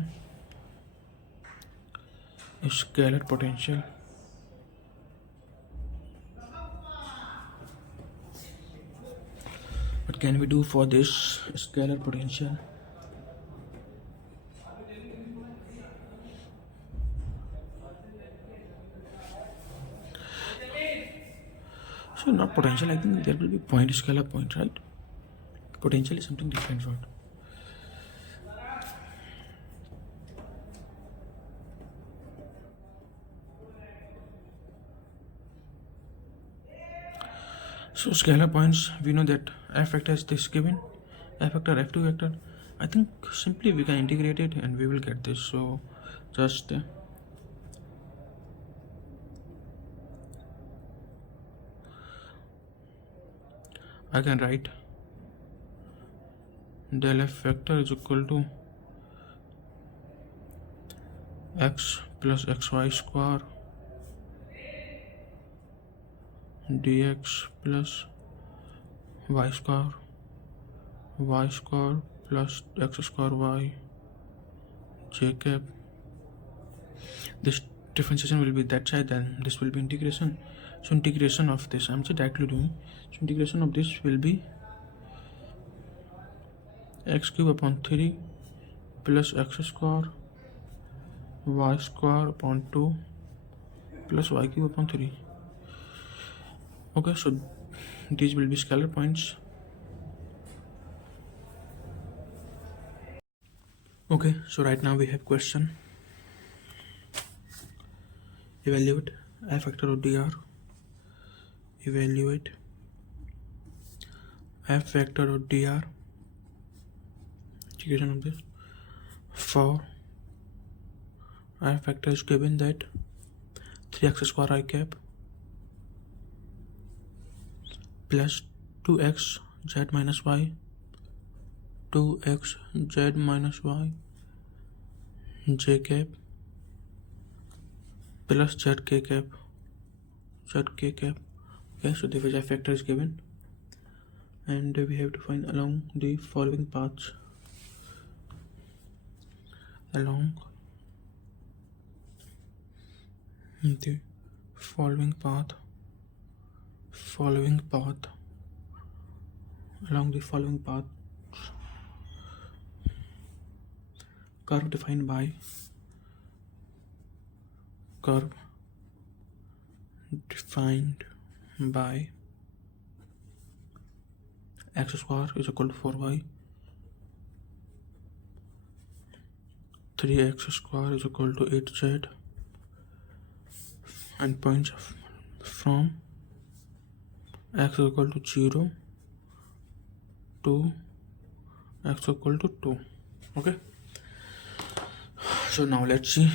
What can we do for this scalar potential? So not potential, I think there will be point, scalar point, right? Potential is something different word. So scalar points, we know that f vector is this given, f vector, f2 vector, I think simply we can integrate it and we will get this. So just I can write del f vector is equal to x plus xy square dx plus y square plus x square y j cap. This differentiation will be that side, then this will be integration. So integration of this, I'm just directly doing. So integration of this will be x cube upon 3 plus x square y square upon 2 plus y cube upon 3. Okay, so these will be scalar points. Okay, so right now we have question. Evaluate f factor of dr. Evaluate f factor of dr. Integration of this. For f factor is given that 3x square I cap plus 2x z minus y 2x z minus y j cap plus z k cap. Okay, so the f factor is given and we have to find along the following paths. Along the following path curve defined by x square is equal to 4y, 3x square is equal to 8z, and points from x is equal to 0 to x equal to 2. Okay, so now let's see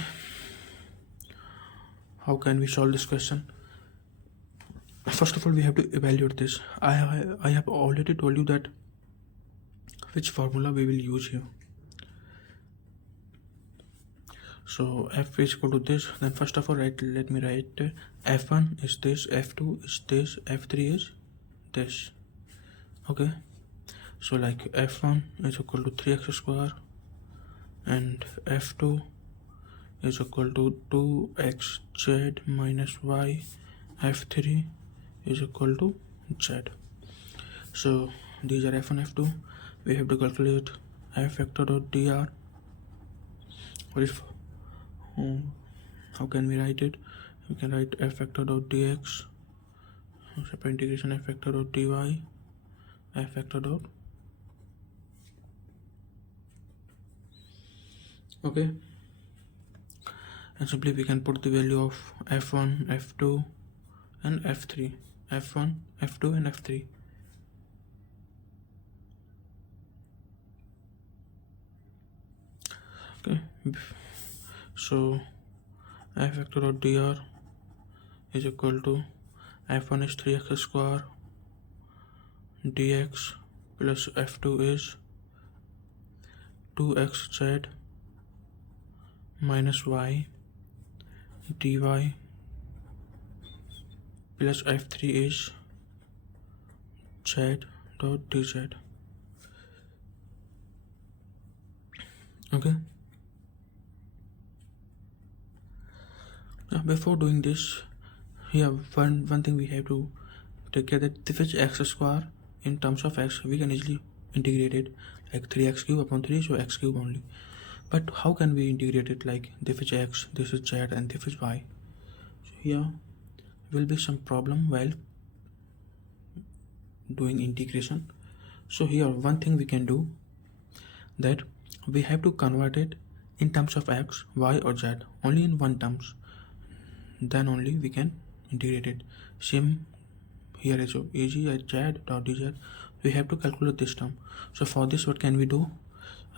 how can we solve this question. First of all, we have to evaluate this. I have already told you that which formula we will use here. So f is equal to this. Then first of all, let me write f1 is this, f2 is this, f3 is this. Okay, so like f1 is equal to 3x square and f2 is equal to 2xz minus y, f3 is equal to z. So these are f1, f2. We have to calculate f vector dot dr. How can we write it? We can write f vector dot dx, separate integration f vector dot dy, f vector dot. Okay, and simply we can put the value of f1, f2 and f3. f1, f2 and f3. Okay, so f vector dot dr is equal to f1 is 3x square dx plus f2 is 2xz minus y dy plus f3 is z dot dz. Okay, now before doing this, here one thing we have to take care that if it's x square in terms of x, we can easily integrate it like 3x cube upon 3, so x cube only. But how can we integrate it like this is x, this is z and this is y? So here will be some problem while doing integration. So here one thing we can do, that we have to convert it in terms of x, y or z, only in one terms, then only we can integrate it. Same here as ag at z dot dz, we have to calculate this term. So for this, what can we do?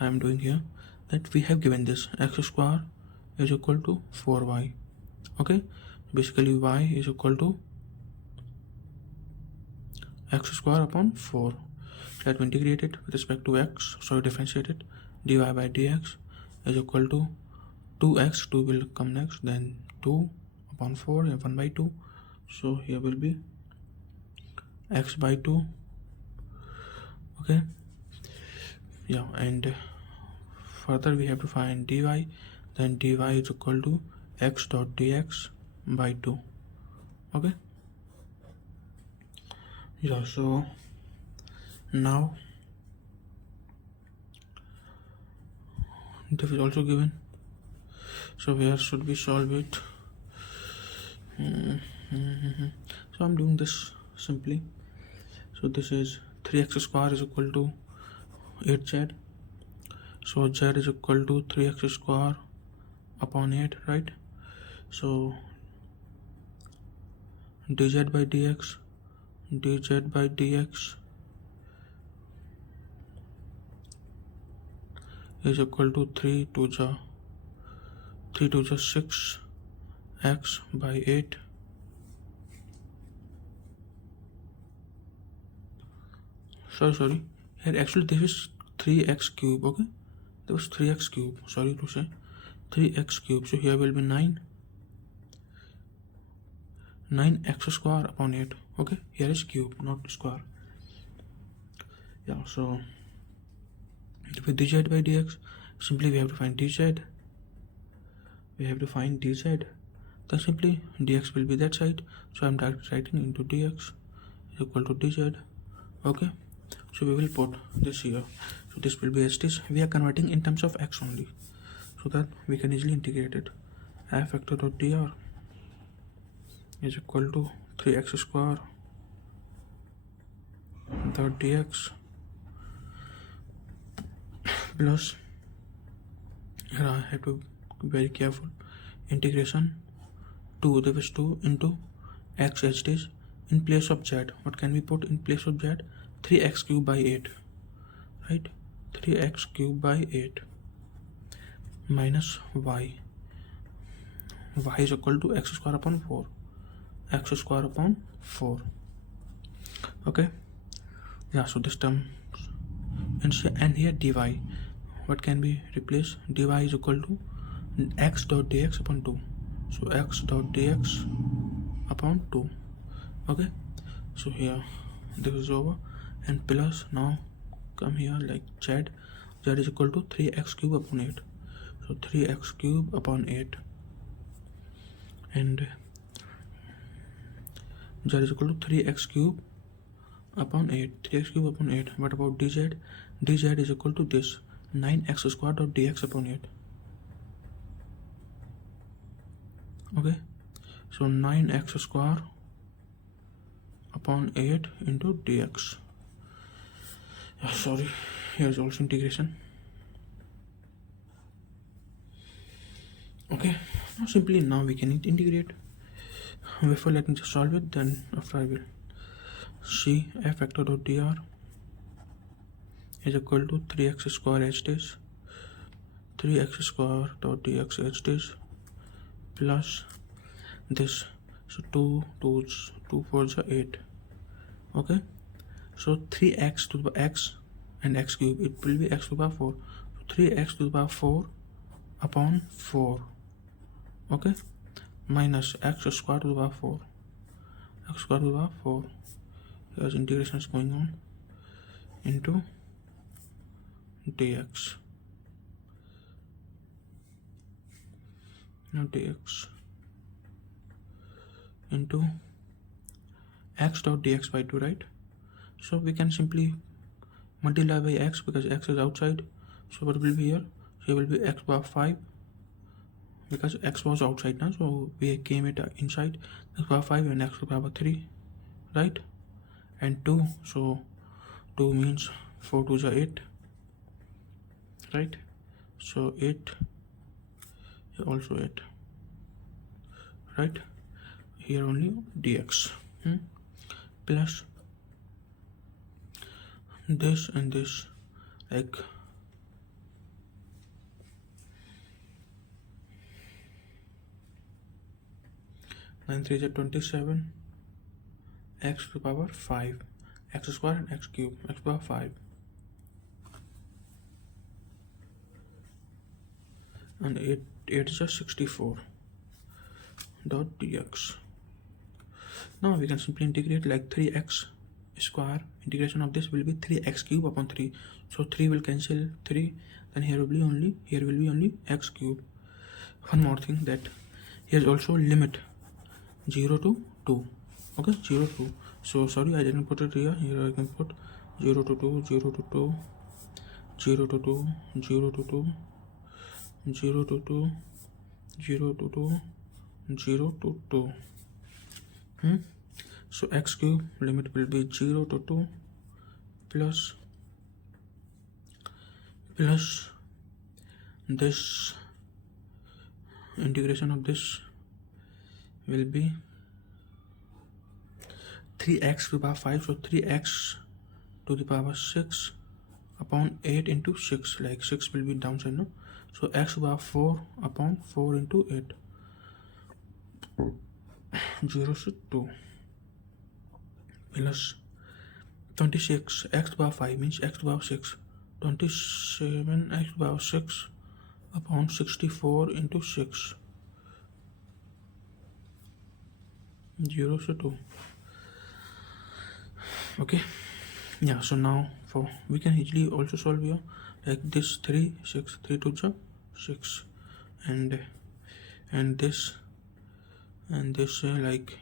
I am doing here, that we have given this x square is equal to 4y. Okay, basically y is equal to x square upon 4. Let me integrate it with respect to x, so differentiate it. Dy by dx is equal to 2x, 2 will come next, then 2 upon 4 and 1 by 2. So here will be x by 2. Okay, yeah, and further we have to find dy, then dy is equal to x dot dx by 2. Okay, yeah, so now this is also given, so where should we solve it? So I'm doing this simply. So this is 3x square is equal to 8z, so z is equal to 3x square upon 8, right? So dz by dx is equal to 3 to the 6 x by 8. Sorry, here actually this is 3x cube. Okay, there was 3x cube, sorry to say 3x cube. So here will be 9x square upon 8. Okay, here is cube, not square. Yeah, so with dz by dx, simply we have to find dz. Then simply dx will be that side, so I'm writing into dx is equal to dz. Okay, so we will put this here, so this will be as this. We are converting in terms of x only, so that we can easily integrate it. F factor dot dr is equal to 3x square dot dx plus, here I have to be very careful, integration 2, there is 2 into x as it is. In place of z, what can we put in place of z? 3x cube by 8, right? 3x cube by 8 minus y is equal to x square upon 4. Okay, yeah, so this term, and here dy, what can we replace? Dy is equal to x dot dx upon 2, so x dot dx upon 2. Okay, so here this is over, and plus now come here like z is equal to 3x cube upon 8, so 3x cube upon 8, and z is equal to 3x cube upon 8. What about dz? Dz is equal to this 9x square dot dx upon 8. Okay, so 9x square upon 8 into dx. Sorry, here's also integration. Okay, now we can integrate. Before, let me just solve it, then after I will see f factor dot dr is equal to 3x square as this, 3x square dot dx as this, plus this, so 2 4 8. Okay, so 3x to the x and x cube, it will be x to the power 4, so 3x to the power 4 upon 4. Okay, minus x square to the power 4, here's integration is going on, into dx, now dx into x dot dx by 2, right? So we can simply multiply by x because x is outside, so what will be here? Here will be x power 5 because x was outside now, so we came it inside, x power 5 and x power 3, right? And 2, so 2 means 4 to the 8, right? So 8 also 8, right? Here only dx, plus this and this, like 9 3 is 27, x to the power 5, x square and x cube, x power 5, and 8 is 64 dot dx. Now we can simply integrate like 3x square. Integration of this will be 3x cube upon 3. So 3 will cancel 3. Then here will be only x cube. One more thing, that here is also limit 0 to 2. Okay, 0 to 2. So sorry, I didn't put it here. Here I can put 0 to 2, 0 to 2, 0 to 2, 0 to 2, 0 to 2, 0 to 2, 0 to 2. So x cube limit will be 0 to 2 plus this integration of this will be 3x to the power 5. So 3x to the power 6 upon 8 into 6, like 6 will be downside, no? So x to the power 4 upon 4 into 8, 0 to 2 plus 26 x to the power 5 means x to the power 6, 27 x to the power 6 upon 64 into 6, 0 to 2. Okay, yeah. So now we can easily also solve here, like this 3 6 3 to 6, and this like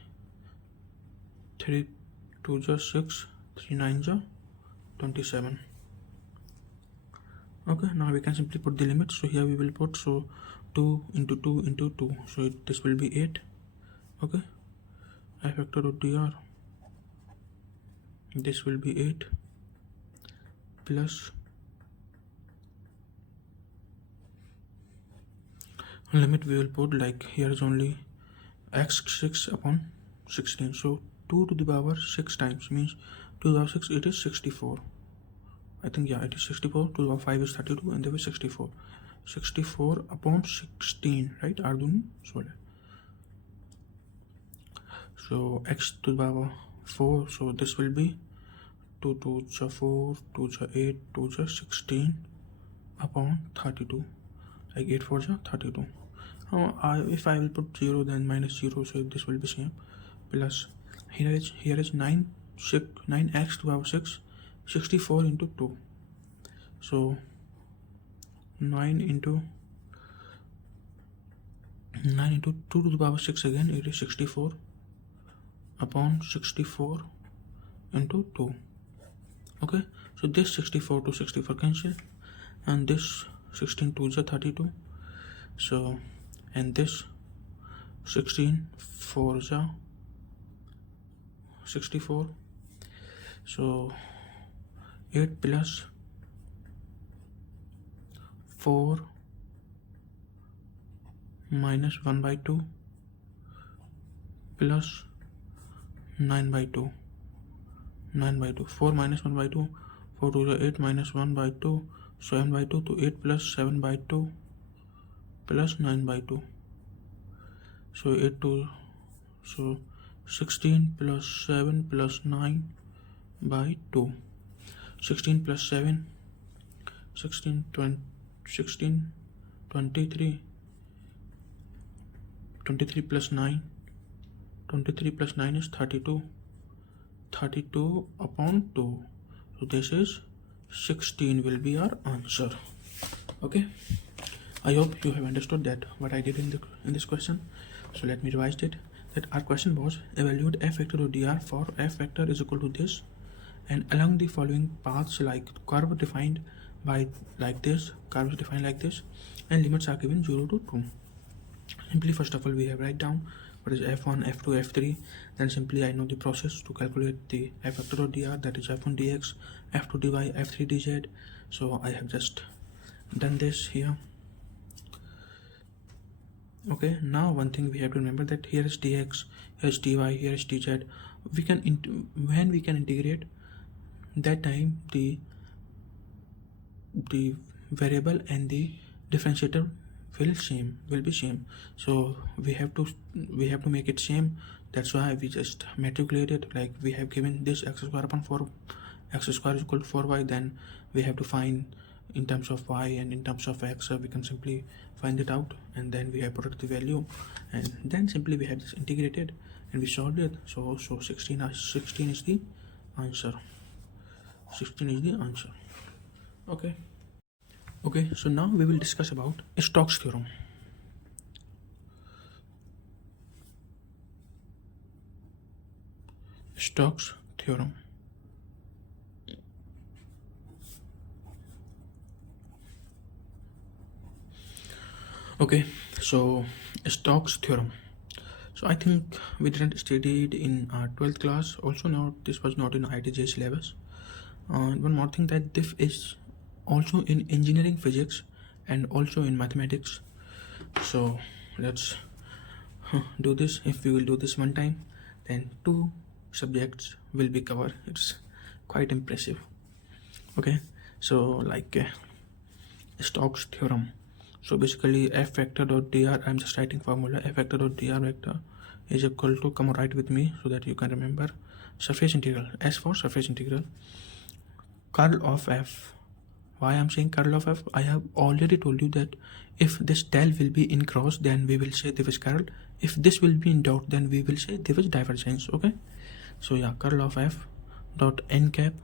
3 to 6, 3 9 27. Okay, now we can simply put the limit. So here we will put 2 into 2 into 2, so this will be 8. Okay, I factor of dr, this will be 8 plus limit we will put, like here is only x6 upon 16, so 2 to the power 6 times means 2 to the power 6, it is 64. I think, yeah, it is 64. 2 to the power 5 is 32 and there is 64. 64 upon 16, right? Arduni solve. So x to the power 4, so this will be 2 to 4, 2 to 8, 2 to 16 upon 32, like 8 4 32. If I will put 0, then minus 0, so this will be same, plus here is 9x to the power 6, 64 into 2, so 9 into 2 to the power 6 again, it is 64 upon 64 into 2. Okay, so this 64 to 64 cancel, and this 16 to 32, so, and this 16 4 64, so 8 plus 4 minus 1 by 2 plus 9 by 2, 4 minus 1 by 2, 4 to the 8 minus 1 by 2, 7 by 2 to 8 plus 7 by 2 plus 9 by 2, so 8 to, so 16 plus 7 plus 9 by 2, 16 plus 7, 16 23, 23 plus 9, 23 plus 9 is 32, 32 upon 2, so this is 16 will be our answer. Okay, I hope you have understood that what I did in this question. So let me revise it. That our question was, evaluate f factor of dr for f factor is equal to this, and along the following paths, like curve defined by like this, curves defined like this, and limits are given 0 to 2. Simply first of all we have write down what is f1, f2, f3, then simply I know the process to calculate the f factor of dr, that is f1 dx, f2 dy, f3 dz. So I have just done this here. Okay, now one thing we have to remember, that here is dx, here is dy, here is dz. We can when we can integrate, that time the variable and the differentiator will be same. So we have to make it same. That's why we just matriculate it. Like we have given this x square upon 4, x square is equal to 4y. Then we have to find in terms of y and in terms of x. So we can simply find it out, and then we have put the value, and then simply we have this integrated and we solved it. So 16 is the answer. 16 is the answer. Okay, so now we will discuss about Stokes theorem. Stokes theorem. Okay, so Stokes theorem. So I think we didn't study it in our 12th class. Also, now this was not in ITJ syllabus. One more thing, that this is also in engineering physics and also in mathematics. So let's do this. If we will do this one time, then 2 subjects will be covered. It's quite impressive. Okay, so like Stokes theorem. So basically f vector dot dr, I'm just writing formula, f vector dot dr vector is equal to, come right with me so that you can remember, surface integral. S for surface integral, curl of f. Why I'm saying curl of f? I have already told you that if this del will be in cross, then we will say there is curl. If this will be in dot, then we will say there is divergence. Okay, so yeah, curl of f dot n cap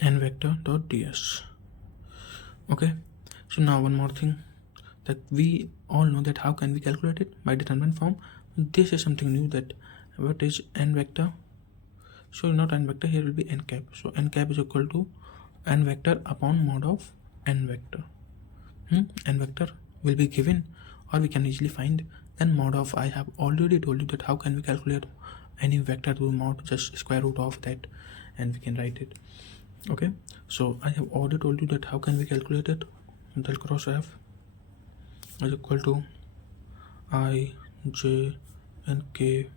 n vector dot ds. Okay, so now one more thing, that we all know that how can we calculate it? By determinant form. This is something new, that what is n vector? So not n vector, here will be n cap. So n cap is equal to n vector upon mod of n vector. N vector will be given, or we can easily find. Then mod of, I have already told you that how can we calculate any vector to mod, just square root of that and we can write it. Okay, so I have already told you that how can we calculate it. Del cross f is equal to I, j and k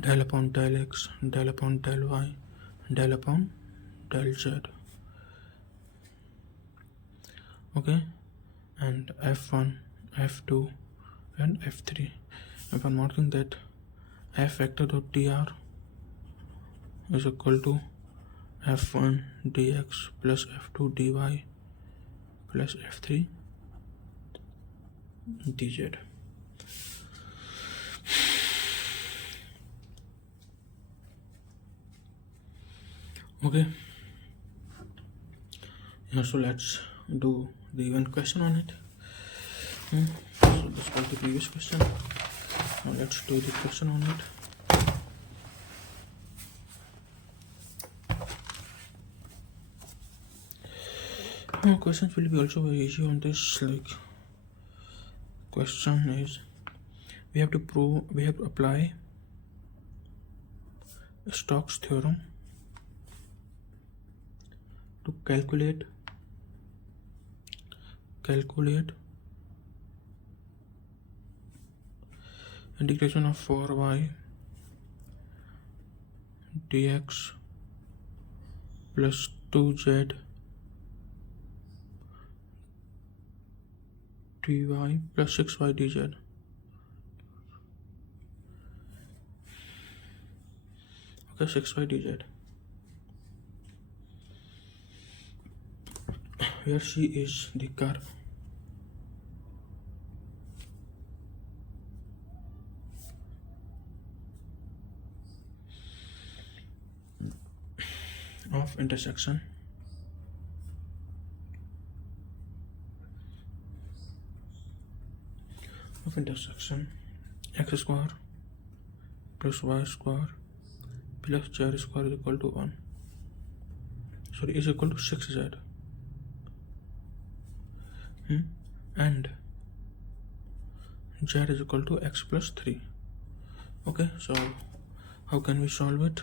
del upon del x, del upon del y, del upon del z. Okay, and f1, f2 and f3. And one more thing, that f vector dot dr is equal to f1 dx plus f2 dy plus f3 dz. Okay, yeah, so let's do the one question on it. So this was the previous question. Now let's do the question on it. Questions will be also very easy on this. Like, question is, we have to apply Stokes theorem to calculate integration of 4y dx plus 2z dy plus 6y dz. Okay, 6y dz, where c is the curve of intersection x square plus y square plus z square is equal to 1. Sorry, is equal to 6z. And z is equal to x plus 3. Okay, so how can we solve it?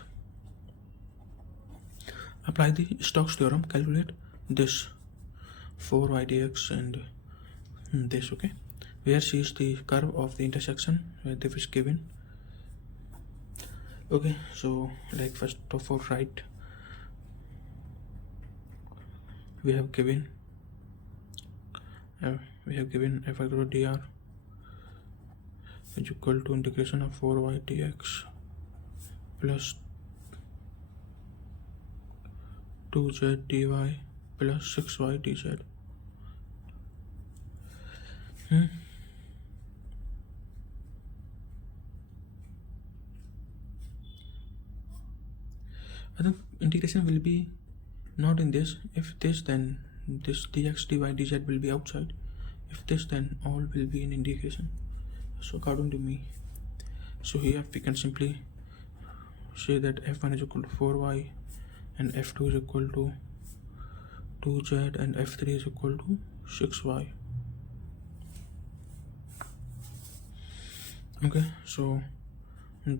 Apply the Stokes theorem, calculate this 4y dx and this. Okay, where c is the curve of the intersection where this is given. Okay, so like first of all write we have given f factor dr is equal to integration of 4y dx plus 2z dy plus 6y dz. I think integration will be not in this. If this, then this dx dy dz will be outside. If this, then all will be in integration. So according to me, so here we can simply say that f1 is equal to 4y and f2 is equal to 2z and f3 is equal to 6y. Okay, so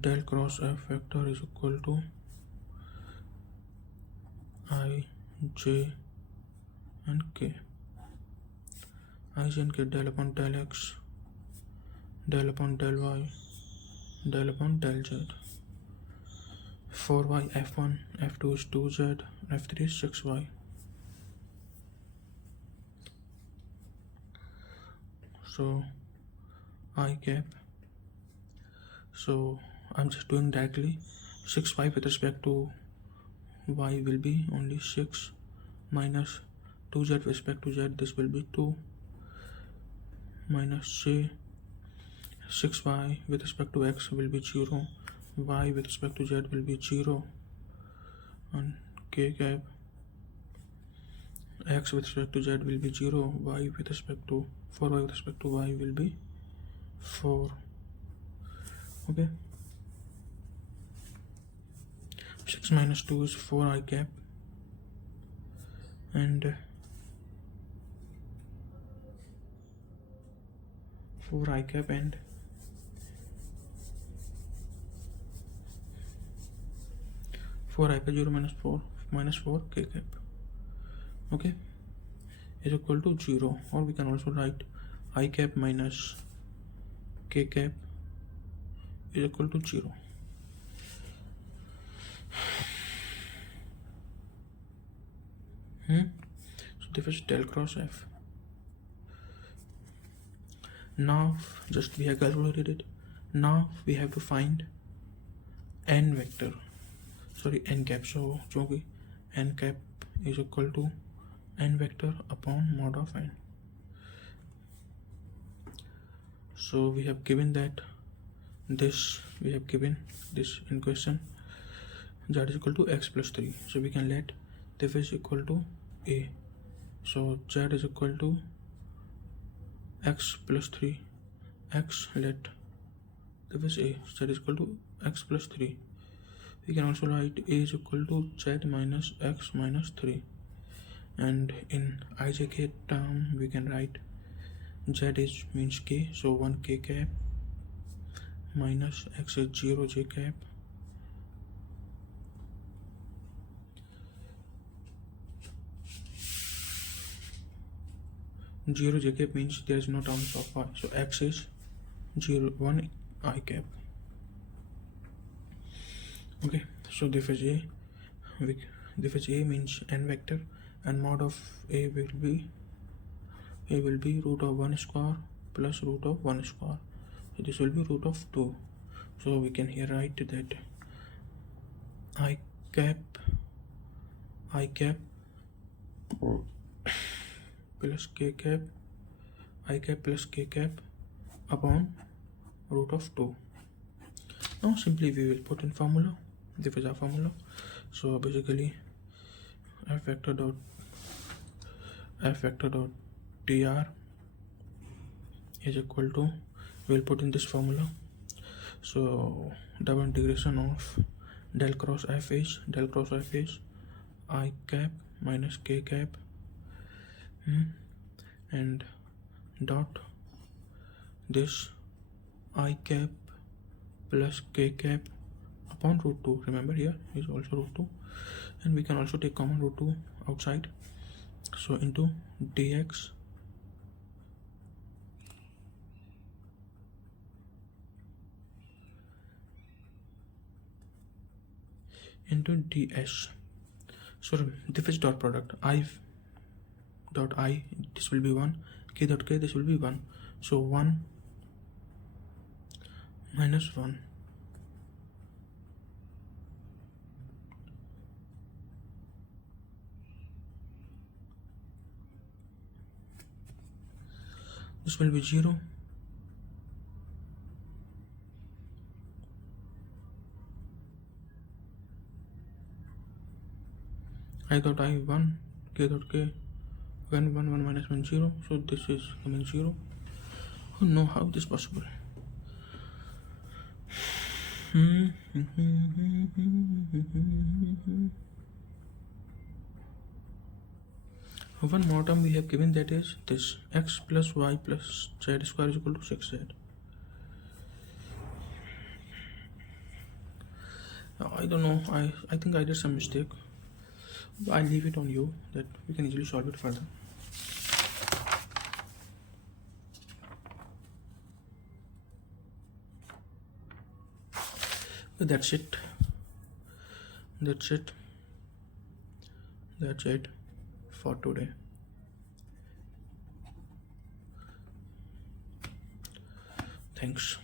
del cross f vector is equal to I, j and k. I, j and k del upon del x, del upon del y, del upon del z. 4y f1, f2 is 2z, f3 is 6y. So I cap, so I'm just doing directly 6y with respect to y will be only 6 minus 2z with respect to z, this will be 2 minus j, 6y with respect to x will be 0, y with respect to z will be 0, and k cap x with respect to z will be 0, y with respect to 4y with respect to y will be 4. Okay, 6 minus 2 is 4 I cap, and 4 I cap and 4 I cap 0 minus 4 k cap, okay, is equal to 0, or we can also write I cap minus k cap is equal to 0. So this is del cross f. Now just we have calculated it. Now we have to find n vector, sorry n cap. So क्योंकि n cap is equal to n vector upon mod of n. So we have given that this, we have given this in question, z is equal to x plus 3. So we can let this is equal to a. So z is equal to x plus 3, x let this is a, z is equal to x plus 3. We can also write a is equal to z minus x minus 3, and in ijk term we can write z is means k, so 1 k cap minus x is 0 j cap zero j cap means there is no terms of y, so x is 0 1 I cap. Okay, so this is a, this is a means n vector, and mod of a will be root of 1 square plus root of 1 square, so this will be root of 2. So we can here write that I cap plus k cap, I cap plus k cap upon root of 2. Now simply we will put in formula. This is our formula. So basically f vector dot dr is equal to, we will put in this formula. So double integration of del cross f is I cap minus k cap and dot this I cap plus k cap upon root 2. Remember here is also root 2, and we can also take common root 2 outside, so into dx into ds. So this is dot product I dot I, this will be 1, k dot k, this will be 1. So 1 minus 1. This will be 0. I dot I 1, k dot k, 1 1 1 minus 1 0. So this is coming 0. Oh no, how is this possible? One more term we have given, that is this x plus y plus z square is equal to 6z. I don't know, I think I did some mistake. I'll leave it on you, that we can easily solve it further. That's it. That's it for today. Thanks.